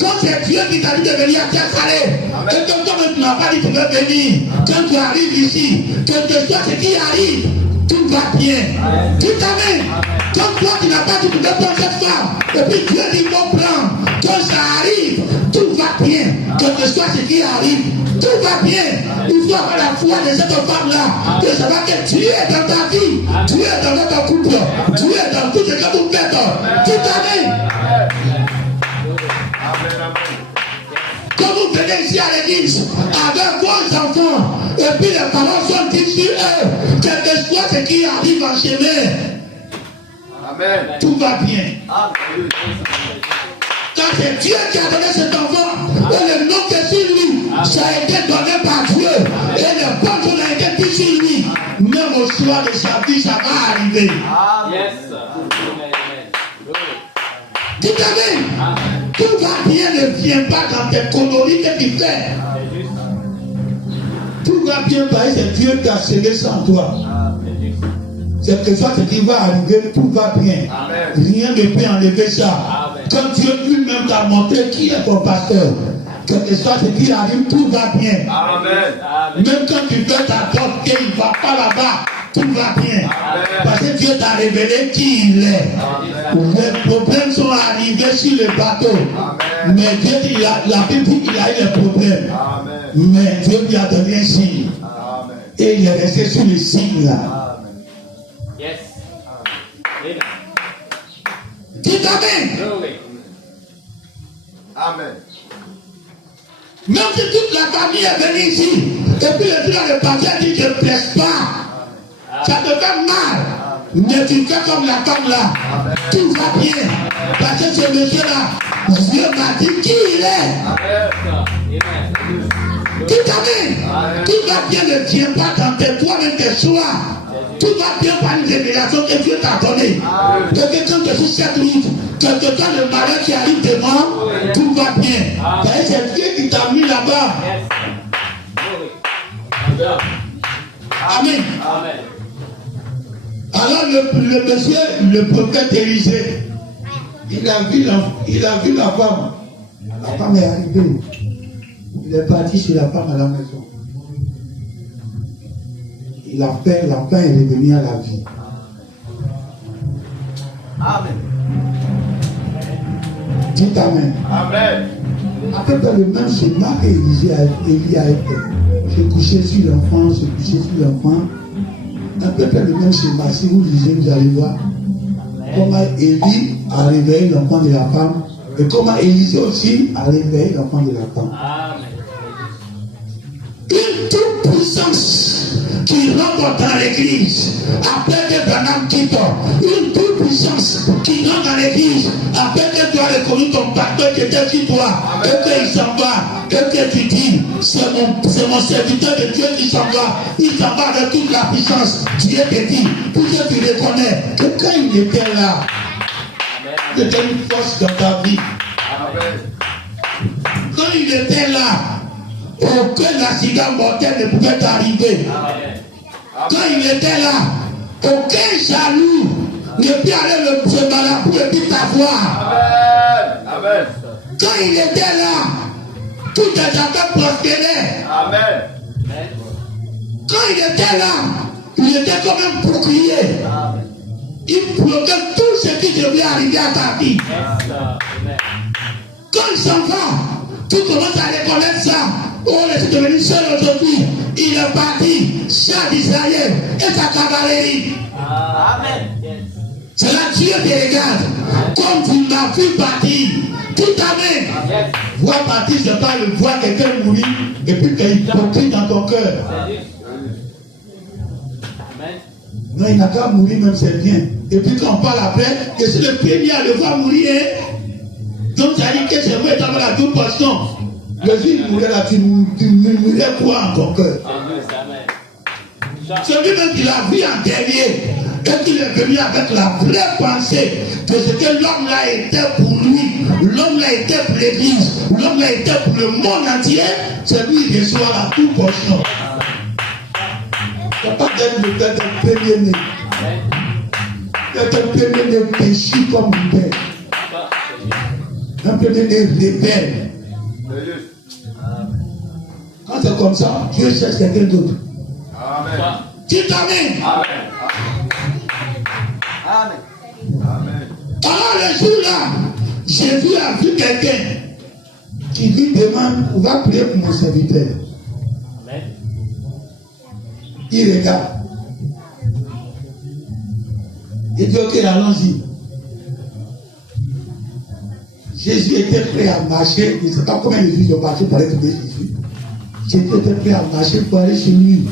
Quand c'est Dieu qui t'a dit de venir à Tiasalé, et que toi tu n'as pas dit de venir, quand tu arrives ici, quel que soit ce qui arrive, tout va bien. Tout amen. Quand toi tu n'as pas dit de prendre cette femme, et puis Dieu dit qu'on prend, quand ça arrive, tout va bien. Quel que soit ce qui arrive, tout va bien. Il faut avoir la foi de cette femme-là, de savoir que Dieu est dans ta vie, Dieu est dans votre couple, Dieu est dans tout ce que vous faites. Tout amen. Quand vous venez ici à l'église avec vos enfants, et puis les parents sont dit sur eux, quel que soit ce qui arrive en chemin, Amen. tout va bien. Amen. Quand c'est Dieu qui a donné cet enfant, et le nom qui est sur lui, ça a été donné par Dieu, et le bon Dieu a été dit sur lui, même au soir de sa vie, ça va arriver. Yes. Dites amen. Tout va bien, ne vient pas dans tes conneries que tu fais. Tout va bien parce que c'est Dieu qui a scellé ça en toi. C'est que ça, ce qui va arriver, tout va bien. Amen. Rien ne peut enlever ça. Amen. Quand Dieu lui-même t'a montré qui est ton pasteur, quel que soit ce qui arrive, tout va bien. Amen. Même quand tu fais ta porte qu'il ne va pas là-bas, tout va bien. Amen. Parce que Dieu t'a révélé qui il est. Les problèmes sont arrivés sur le bateau. Amen. Mais Dieu dit, la Bible dit qu'il a eu les problèmes. Amen. Mais Dieu lui a donné un signe. Amen. Et il est resté sur le signe là. Amen. Yes. Amen. Dites amen. Glory. Amen. Même si toute la famille est venue ici, et puis le jour le pasteur dit je ne presse pas, ça te fait mal. Mais tu fais comme la femme là. Tout va bien. Parce que ce monsieur-là, Dieu m'a dit qui il est. Amen. Tout amen. Tout va bien, ne vient pas dans tes toi-même tes choix. Tout va bien par une révélation que Dieu t'a donnée. Que quand tu es sur cette route, quel que soit le malheur qui arrive devant, tout va bien. C'est Dieu qui t'a mis là-bas. Yes. Glory. Amen. Amen. Alors le monsieur, le prophète Élisée, il a vu la femme. La femme est arrivée. Il est parti chez la femme à la maison. Il a fait, la femme est revenue à la vie. Amen. Dites amen. Amen. Après le même schéma qu'Élie a été. Se coucher sur l'enfant, se coucher sur l'enfant. Un peu près le même schéma. Si vous lisez, vous allez voir comment Élie a réveillé l'enfant de la femme et comment Élisée aussi a réveillé l'enfant de la femme. Amen. Une toute puissance qui rentre dans l'église après que Branham quitte, une toute puissance qui rentre dans l'église après que tu as reconnu ton pasteur qui était sur toi et qu'il s'en va et que tu dis c'est mon serviteur de Dieu qui s'en va, il s'en va avec toute la puissance. Dieu te dit pour que tu reconnais que quand il était là, c'était une force dans ta vie. Amen. Quand il était là, aucun accident mortel ne pouvait t'arriver. Quand il était là, aucun jaloux ne peut aller se malabouer et puis t'avoir. Amen. Amen. Quand il était là, tout tes affaires prospéraient. Amen. Quand il était là, il était comme un bouclier. il bloquait tout ce qui devait arriver à ta vie. Yes, sir. Amen. Quand il s'en va, tu commences à reconnaître ça. Oh, il est devenu seul aujourd'hui. Il est parti, char d'Israël et sa cavalerie. Amen. Yes. C'est là Dieu te regarde. Comme tu m'as vu partir, tout amène. Yes. Voir partir, c'est pas le voir quelqu'un mourir et puis qu'il hypocrite dans ton cœur. C'est juste. Amen. Non, il n'a qu'à mourir, même c'est bien. Et puis quand on parle après, je suis le premier à le voir mourir. Hein? Donc ça dit que c'est moi qui avais la double portion. Le jour il mourait là, tu mourais quoi en ton cœur? C'est juste. Amen. Celui-même qui l'a vu en dernier, et qu'il est venu avec la vraie pensée de ce que l'homme là était pour lui, l'homme là était pour l'église, l'homme là était pour le monde entier, c'est lui qui reçoit la toute portion. Il n'y a pas d'être le père d'un premier-né. D'être un premier-né péché comme une bête. Un premier-né rebelle. Quand c'est comme ça, Dieu cherche quelqu'un d'autre. Amen. Tu t'amènes. Amen. Amen. Alors le jour-là, Jésus a vu quelqu'un qui lui demande, on va prier pour mon serviteur. Amen. Il regarde. Il dit, ok, allons-y. Jésus était prêt à marcher. Je ne sais pas combien de jours ils ont marché pour aller trouver Jésus. Jésus était prêt à marcher pour aller chez lui.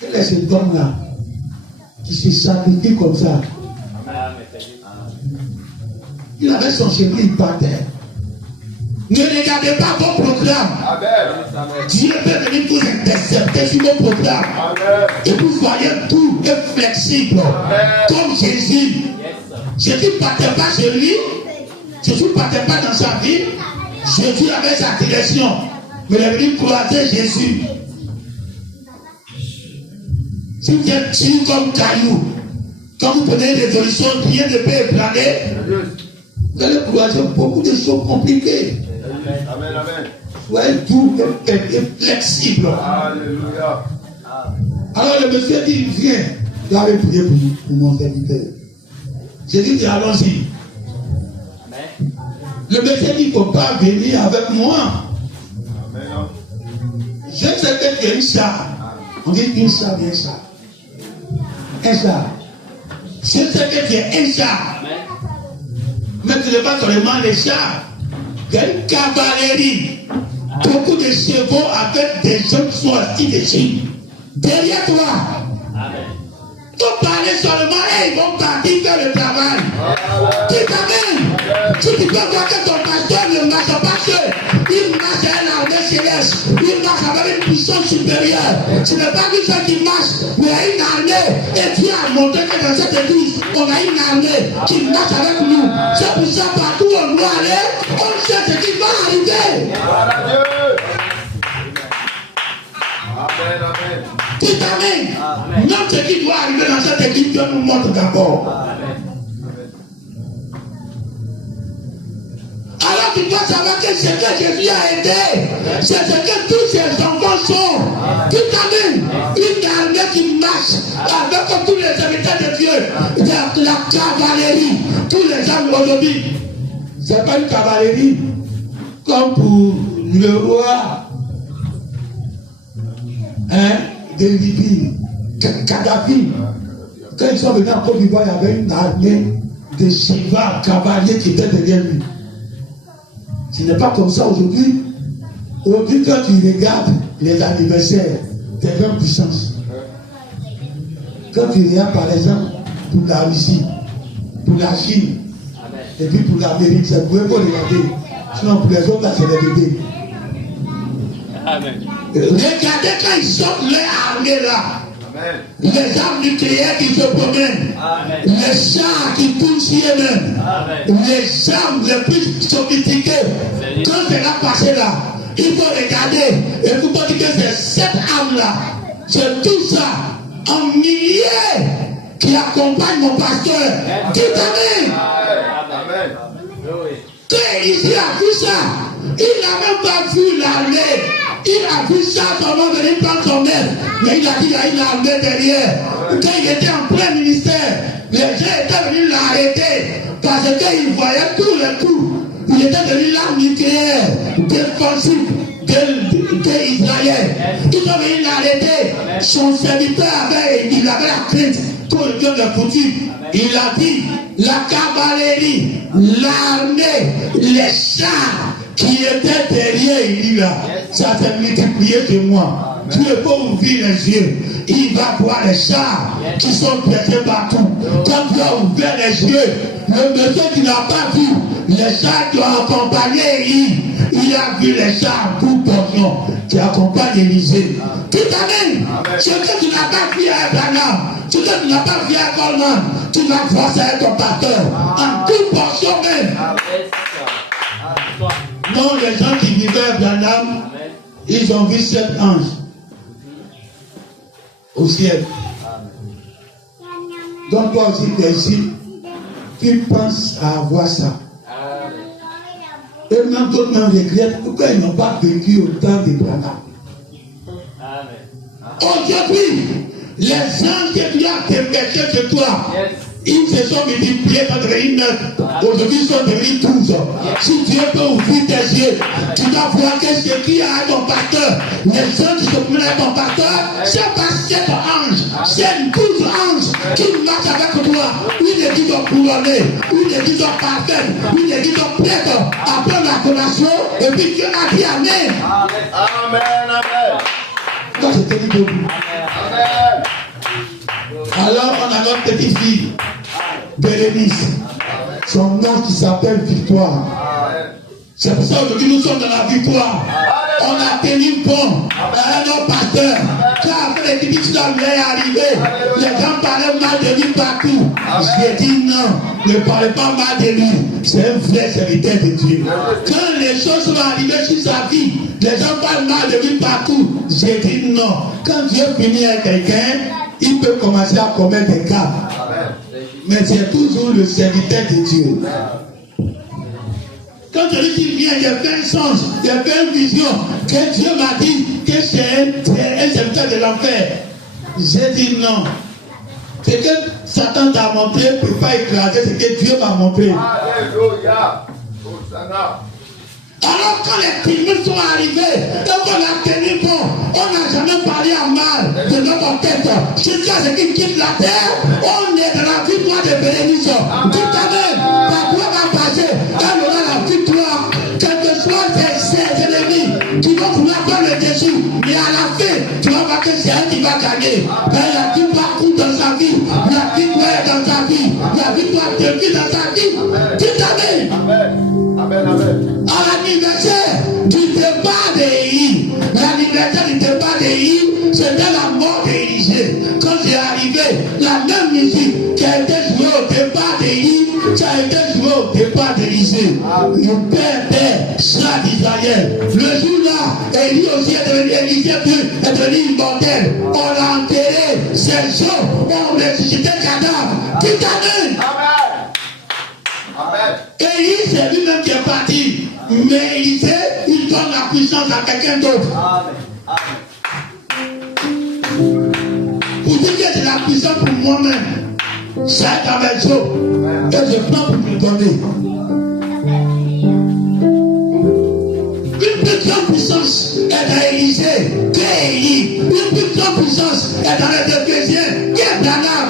Quel est cet homme-là qui se sacrifie comme ça? Il avait son chemin, il partait. Ne regardez pas vos programmes. Amen. Dieu peut venir vous intercepter sur vos programmes. Amen. Et vous voyez tout est flexible. Comme Jésus. Jésus ne partait pas chez lui. Jésus ne partait pas dans sa vie. Jésus avait sa direction. Mais il est venu croiser Jésus. Si vous êtes dur comme caillou, quand vous prenez une résolution, rien ne peut ébranler. Vous allez croiser beaucoup de choses compliquées. Amen. Amen. Soyez doux et flexible. Alléluia. Alors le monsieur dit, viens, je vais prier pour mon serviteur. Jésus dit, allons-y. Le monsieur dit, il ne faut pas venir avec moi. Amen. Je sais que tu es une char. On dit une char, bien char. Un char. Je sais que tu es un char. Mais tu n'es pas seulement les chars. Il y a une cavalerie. Beaucoup de chevaux avec des gens qui sont assis dessus. Derrière toi. Tu parler seulement et ils vont partir faire le travail. Tu t'amènes. Si tu peux voir que ton pasteur ne marche pas seul, il marche à une armée céleste. Il marche avec une puissance supérieure. Ce n'est pas que ça qui marche, mais une armée. Et Dieu a montré que dans cette église, on a une armée qui marche avec nous. C'est pour ça partout où on doit aller, on sait ce qui va arriver. Amen. Amen. Tu t'amènes. Même ce qui doit arriver dans cette église, Dieu nous montre d'abord. Alors tu dois savoir que ce que Jésus a été, c'est ce que tous ses enfants sont. Tu t'amènes. Une armée qui marche avec tous les serviteurs de Dieu. La cavalerie. Tous les hommes aujourd'hui. Ce n'est pas une cavalerie comme pour le roi. De Libye, Kadhafi. Quand ils sont venus en Côte d'Ivoire, il y avait une armée de chevaux cavaliers qui étaient derrière lui. Ce n'est pas comme ça aujourd'hui. Aujourd'hui, quand tu regardes les anniversaires des grandes puissances, quand tu regardes par exemple pour la Russie, pour la Chine, et puis pour l'Amérique, c'est pour eux pour regarder. Sinon pour les autres, là, c'est les bébés. Amen. Regardez quand ils sortent leur armée là. Amen. Les armes nucléaires qui se promènent. Amen. Les chars qui tournent sur eux-mêmes. Amen. Les armes les plus sophistiquées. Quand c'est là passé là, il faut regarder. Et il faut pas dire que c'est cette arme-là. C'est tout ça en milliers qui accompagnent mon pasteur. Qui t'amène. Amen. Quand ici a vu ça, il n'a même pas vu l'armée. Il a vu ça, comment venir prendre son aide. Mais il a dit, il y a une armée derrière. Quand il était en plein ministère, les gens étaient venus l'arrêter parce qu'ils voyaient tous les coups. Il était devenu l'arme nucléaire défensive d'Israël. Ils ont venus l'arrêter. Son serviteur il avait la crainte pour le Dieu de foutu. Il a dit, la cavalerie, l'armée, les chars qui étaient derrière lui là, ça s'est multiplié chez moi. Dieu peut ouvrir les yeux. Il va voir les chars qui sont prêtés partout. Quand Dieu a ouvert les yeux, le monsieur qui n'a pas vu les chars qui ont accompagné il a vu les chars pour portion qui accompagnent Élisée. Tout amen. Ce que tu n'as pas vu à Abraham, ce que tu n'as pas vu à Coleman, tu vas voir ça avec ton pasteur. En toute portion même. Non, les gens qui vivaient à Branham, ils ont vu 7 anges au ciel. Donc toi aussi, tu es ici, tu penses à avoir ça. Et même d'autres même regrettent pourquoi ils n'ont pas vécu au temps de Branham. Aujourd'hui, les anges que tu as déversés chez toi, ils se sont multipliés par devenir 9. Aujourd'hui, ils sont devenus 12. Si Dieu peut ouvrir tes yeux, tu vas voir que ce qui a ton pasteur, les anges qui se promènent avec ton pasteur, c'est pas 7 anges, c'est 12 anges qui marchent avec toi. Une église couronnée, une église parfaite, une église prête après la collation, et puis Dieu a dit Amen. Amen, amen. Quand je te dis debout. Amen. Alors on a notre petite fille, Bérénice, son nom qui s'appelle Victoire. C'est pour ça qu'aujourd'hui nous sommes dans la victoire. On a tenu bon avec nos pasteurs. Quand après les difficultés lui est arrivé, les gens parlaient mal de lui partout. J'ai dit non, ne parlez pas mal de lui. C'est un vrai serviteur de Dieu. Quand les choses sont arrivées sur sa vie, les gens parlent mal de lui partout. J'ai dit non. Quand Dieu finit avec quelqu'un, il peut commencer à commettre des cas. Mais c'est toujours le serviteur de Dieu. Quand je lui dis viens, j'ai fait un songe, j'ai fait une vision, que Dieu m'a dit que c'est un serviteur de l'enfer. J'ai dit non. Ce que Satan t'a montré ne peut pas écraser ce que Dieu m'a montré. Alléluia. Hosanna. Alors quand les témoins sont arrivés, donc on a tenu bon, on n'a jamais parlé en mal de notre tête. Jusqu'à ce qu'il quitte la terre, on est dans la victoire de Bérénice. Tout à même, ta gloire va passer, elle aura la victoire, quel que soit ses ennemis qui vont vouloir prendre le dessus. Mais à la fin, tu vas voir que c'est elle qui va gagner. Il y a tout parcours dans sa vie, la victoire est dans sa vie, la victoire de vie dans sa vie. Tout à même. Amen, amen. À l'anniversaire du départ d'Élie, l'anniversaire du départ d'Élie, c'était la mort d'Élisée. Quand c'est arrivé, la même musique qui a été jouée au départ d'Élie, ça a été joué au départ d'Élisée. Le père Sra d'Israël. Le jour-là, Élie aussi est devenu Élisée, est devenu immortel. On l'a enterré, ses os ont ressuscité cadavre. Tout amen. Amen. Élie, c'est lui-même qui est parti. Mais Élisée, il donne la puissance à quelqu'un d'autre. Pour dire que c'est la puissance pour moi-même. C'est ta maison. Et je prends pour me donner. Une plus grande puissance est dans Élisée qu'Élie. Une plus grande puissance est dans les Éphésiens qu'est Branham.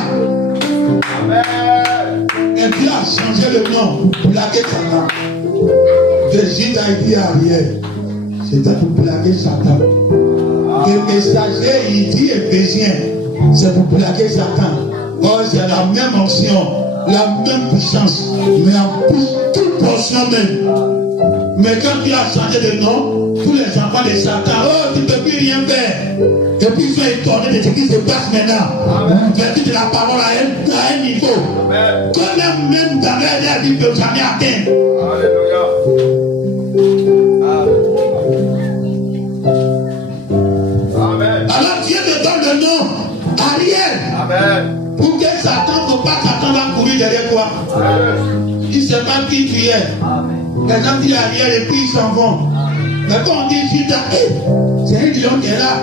Amen. Et Dieu a changé le nom pour plaquer Satan. Jésus a dit arrière. C'était pour plaquer Satan. Le messager, il dit Éphésiens, c'est pour plaquer Satan. Oh, c'est la même onction, la même puissance, mais en plus, toute portion même. Mais quand tu as changé de nom, tous les enfants de Satan, oh, tu ne peux plus rien faire. Et puis ils sont étonnés de ce qui se passe maintenant. Vertu de la parole à un niveau. Que même dans leur vie ne peut jamais atteindre. Alléluia. Amen. Alors Dieu te donne le nom Ariel. Amen. Pour que Satan ne faut pas Satan va courir derrière toi. Il ne sait pas qui tu es. Les gens disent Ariel et puis ils s'en vont. Mais quand on dit Judas, c'est millions qui est là.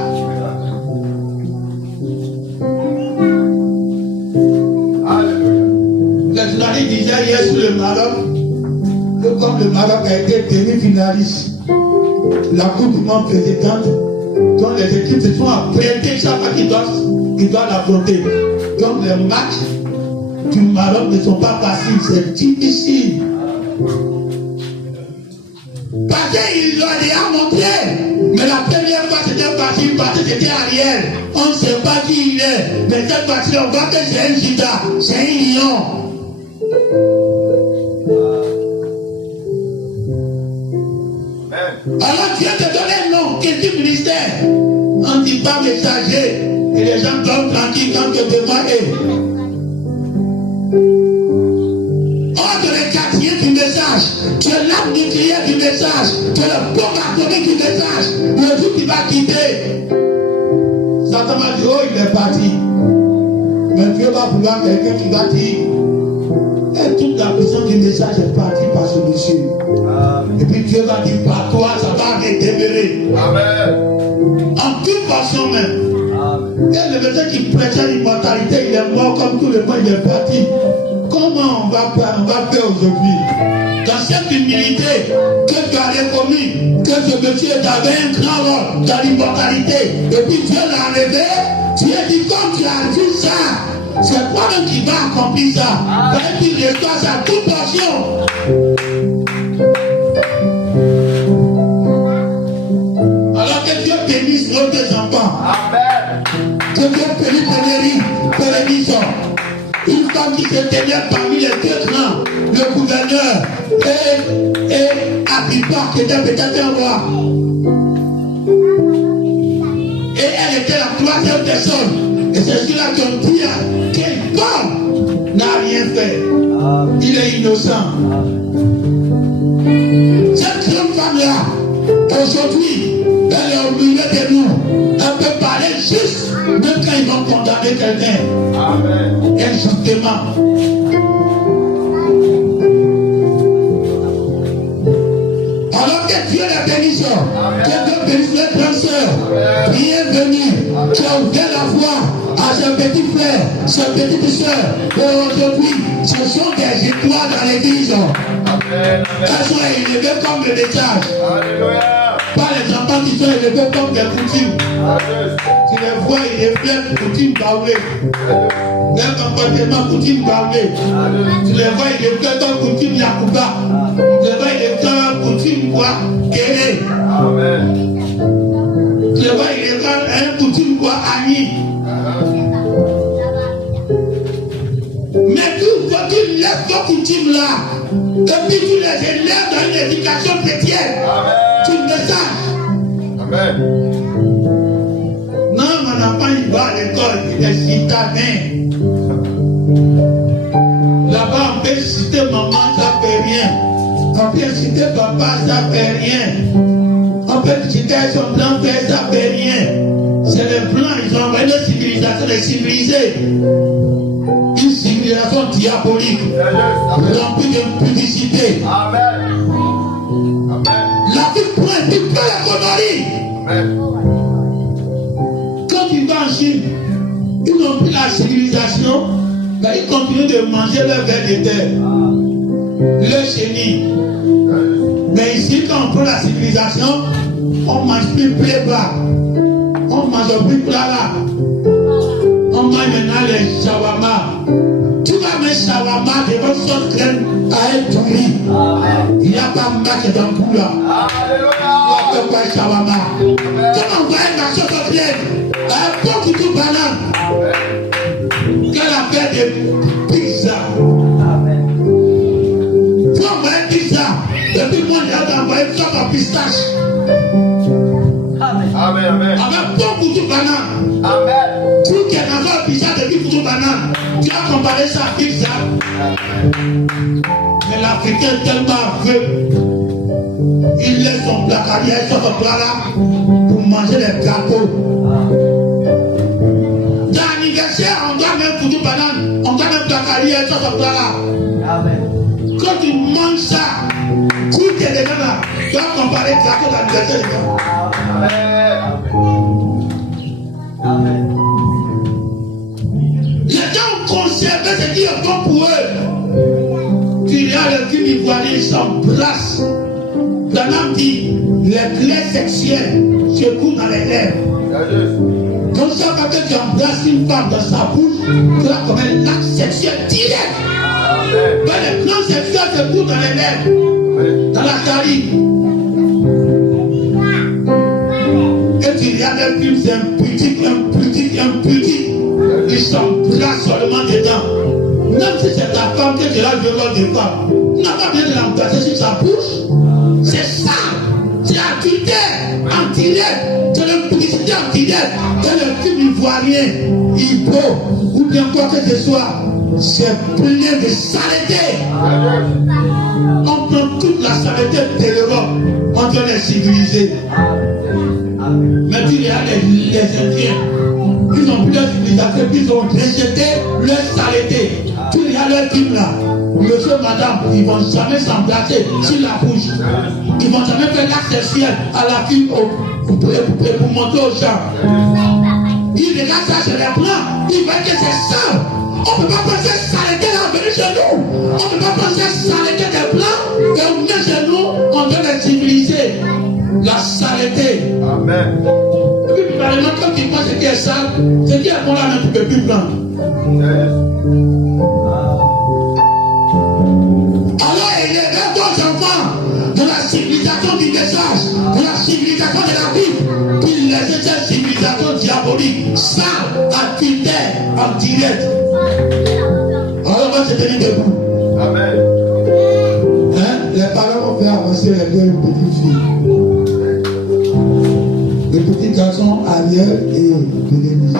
Le journaliste disait hier sur le Maroc, que comme le Maroc a été demi-finaliste, la Coupe du Monde précédente, donc les équipes se sont apprêtées chaque fois qu'ils doivent l'affronter. Donc les matchs du Maroc ne sont pas faciles, c'est difficile. Parce qu'ils l'ont déjà montré. Mais la première fois c'était facile parce que c'était Ariel. On ne sait pas qui il est. Mais cette fois-ci on voit que c'est un Judas, c'est un lion. Alors Dieu te donne un nom, quel type de ministère? On ne dit pas messager. Et les gens dorment tranquilles quand tu devant eux. Ordre le quartier du message. Tu es l'arme nucléaire du message. Tu es le bombe atomique du message. Le jour qui va quitter. Satan m'a dit, oh il est parti. Mais Dieu va vouloir quelqu'un qui va dire. Et toute la puissance du message est partie par ce monsieur. Amen. Et puis Dieu va dire par toi, ça va redémarrer. Amen. En toute façon même. Amen. Et le monsieur qui prêchait l'immortalité, il est mort comme tout le monde, il est parti. Comment on va faire aujourd'hui? Dans cette humilité que tu as reconnue, que ce monsieur avait un grand rôle dans l'immortalité, et puis Dieu l'a enlevé, tu as dit comme tu as vu ça. C'est toi-même qui va accomplir ça. Et puis reçois sa toute portion. Alors que Dieu bénisse nos deux enfants. Amen. Que Dieu bénisse une femme qui se tenait parmi les deux grands, le gouverneur et Agrippa qui était peut-être un roi. Et elle était la troisième personne. Et c'est celui-là qui ont dit quel homme n'a rien fait. Il est innocent. Cette grande femme-là, aujourd'hui, elle est au milieu de nous. Elle peut parler juste, même quand ils vont condamner quelqu'un. Injustement. Alors que Dieu la bénisse, que Dieu bénisse les grandes sœurs. Bienvenue. Tu as ouvert la voie à ce petit frère, ce petite sœur. Et aujourd'hui, ce sont des étoiles dans l'église. Elles sont élevées comme le message. Pas les enfants qui sont élevés comme des coutumes. Tu les vois, ils reflètent coutume baoulée. Leur comportement coutume baoulée. Tu les vois, ils reflètent comme coutume Yacouba. Tu les vois, ils reflètent coutume quoi? Kéré. Tu les vois, ils reflètent un coutume quoi? Agni. Mais tu lèves vos coutumes là. Et puis tu les élèves dans une éducation chrétienne. Tu le saches. Amen. Non, mon enfant, il va à l'école, il est citadin. Là-bas, on peut citer maman, ça fait rien. On peut citer papa, ça fait rien. On peut citer son grand-père, ça fait rien. C'est les blancs, ils ont envoyé une civilisation des civilisés. Une civilisation diabolique, remplie de publicité. Amen. La vie prend du peu la connerie. Quand tu vas en Chine, ils ont pris la civilisation, mais ils continuent de manger leur verre de terre, leur chenille. Mais ici, quand on prend la civilisation, on mange plus bas, on mange plus plat là. On mange maintenant les shawarma. Tu vas mettre shawarma devant sauce crème à un tourri. Il n'y a pas de match dans le coup là. On ne peut pas shawarma. Comment on va être la sauce crème à un bon petit banane? Quelle affaire de pizza? Faut envoyer pizza. Et puis moi j'ai envoyé une sauce à pistache. Amen. Avec bon petit banane. Amen. Tu qui es dans un pizza depuis petit banane, tu as comparé ça à pizza. Mais l'Africain est tellement aveugle. Il laisse son placarier sur son plat là pour manger les gâteaux. Dans l'anniversaire, on doit même petit banane, on doit même placarier sur son plat là. Amen. Quand tu manges ça, tu es les gars là, tu as comparé gâteau d'anniversaire les gars. Amen. les plaies sexuelles se courent dans les lèvres. Donc chaque fois que tu embrasses une femme dans sa bouche, tu as comme un acte sexuel direct. Mais les plans sexuels se courent dans les lèvres, dans la salive. Et tu regardes un film, c'est impudique. Ils s'embrassent seulement dedans. Même si c'est ta femme que tu as violé des femmes, tu n'as pas besoin de l'embrasser sur sa bouche. C'est ça. C'est adultère en direct. C'est le publicité en direct. C'est le film ivoirien, Ibo, ou bien quoi que ce soit. C'est plein de saleté. On prend toute la saleté de l'Europe. On doit les civiliser. Mais tu regardes les Indiens. Ils ont plus leur civilisation, ils ont rejeté leur saleté. Tu regardes leur film là. Monsieur, madame, ils ne vont jamais s'embrasser sur la bouche. Ils ne vont jamais faire l'acte sexuel à la fille pour montrer aux gens. Ils regardent ça, je les prends. Ils voient que c'est ça. On ne peut pas penser saleté là, venez chez nous. On ne peut pas penser saleté des blancs. Et on vient chez nous, on doit les civiliser. La saleté. Amen. Et puis, par exemple, quand tu penses ce qui est sale, ce qui est bon là, tu ne peux plus prendre. Alors, élevez vos enfants de la civilisation du message, de la civilisation de la Bible, puis laissez cette civilisation diabolique, sale, adultère, en direct. Alors, on va se tenir debout. Amen. Hein? Les parents vont faire avancer les deux petites filles. Le petit garçon arrière et de l'église.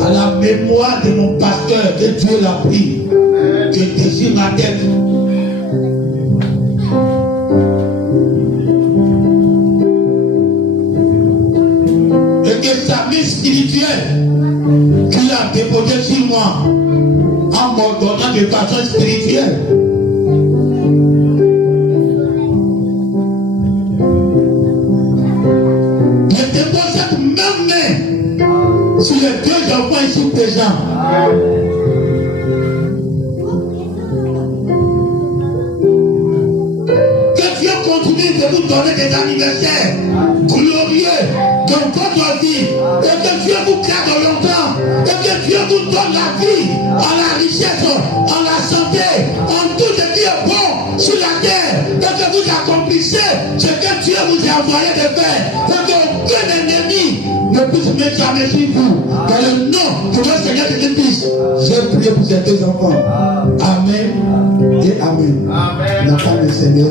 À la mémoire de mon pasteur, que Dieu l'a pris, que désire ma tête. Et que sa vie spirituelle qu'il a déposée sur moi, en m'ordonnant de façon spirituelle, je dépose cette même main sur les deux enfants ici présents. Que Dieu continue de vous donner des anniversaires glorieux dans votre vie. Et que Dieu vous garde longtemps. Et que Dieu vous donne la vie, en la richesse, en la santé, en tout ce qui est bon sur la terre. Et que vous accomplissez ce que Dieu vous a envoyé de faire. Et qu'aucun ennemi ne puisse mettre jamais sur vous. Dans le nom de notre Seigneur Jésus-Christ, j'ai prié pour ces deux enfants. Amen et Amen. Amen. La femme du Seigneur.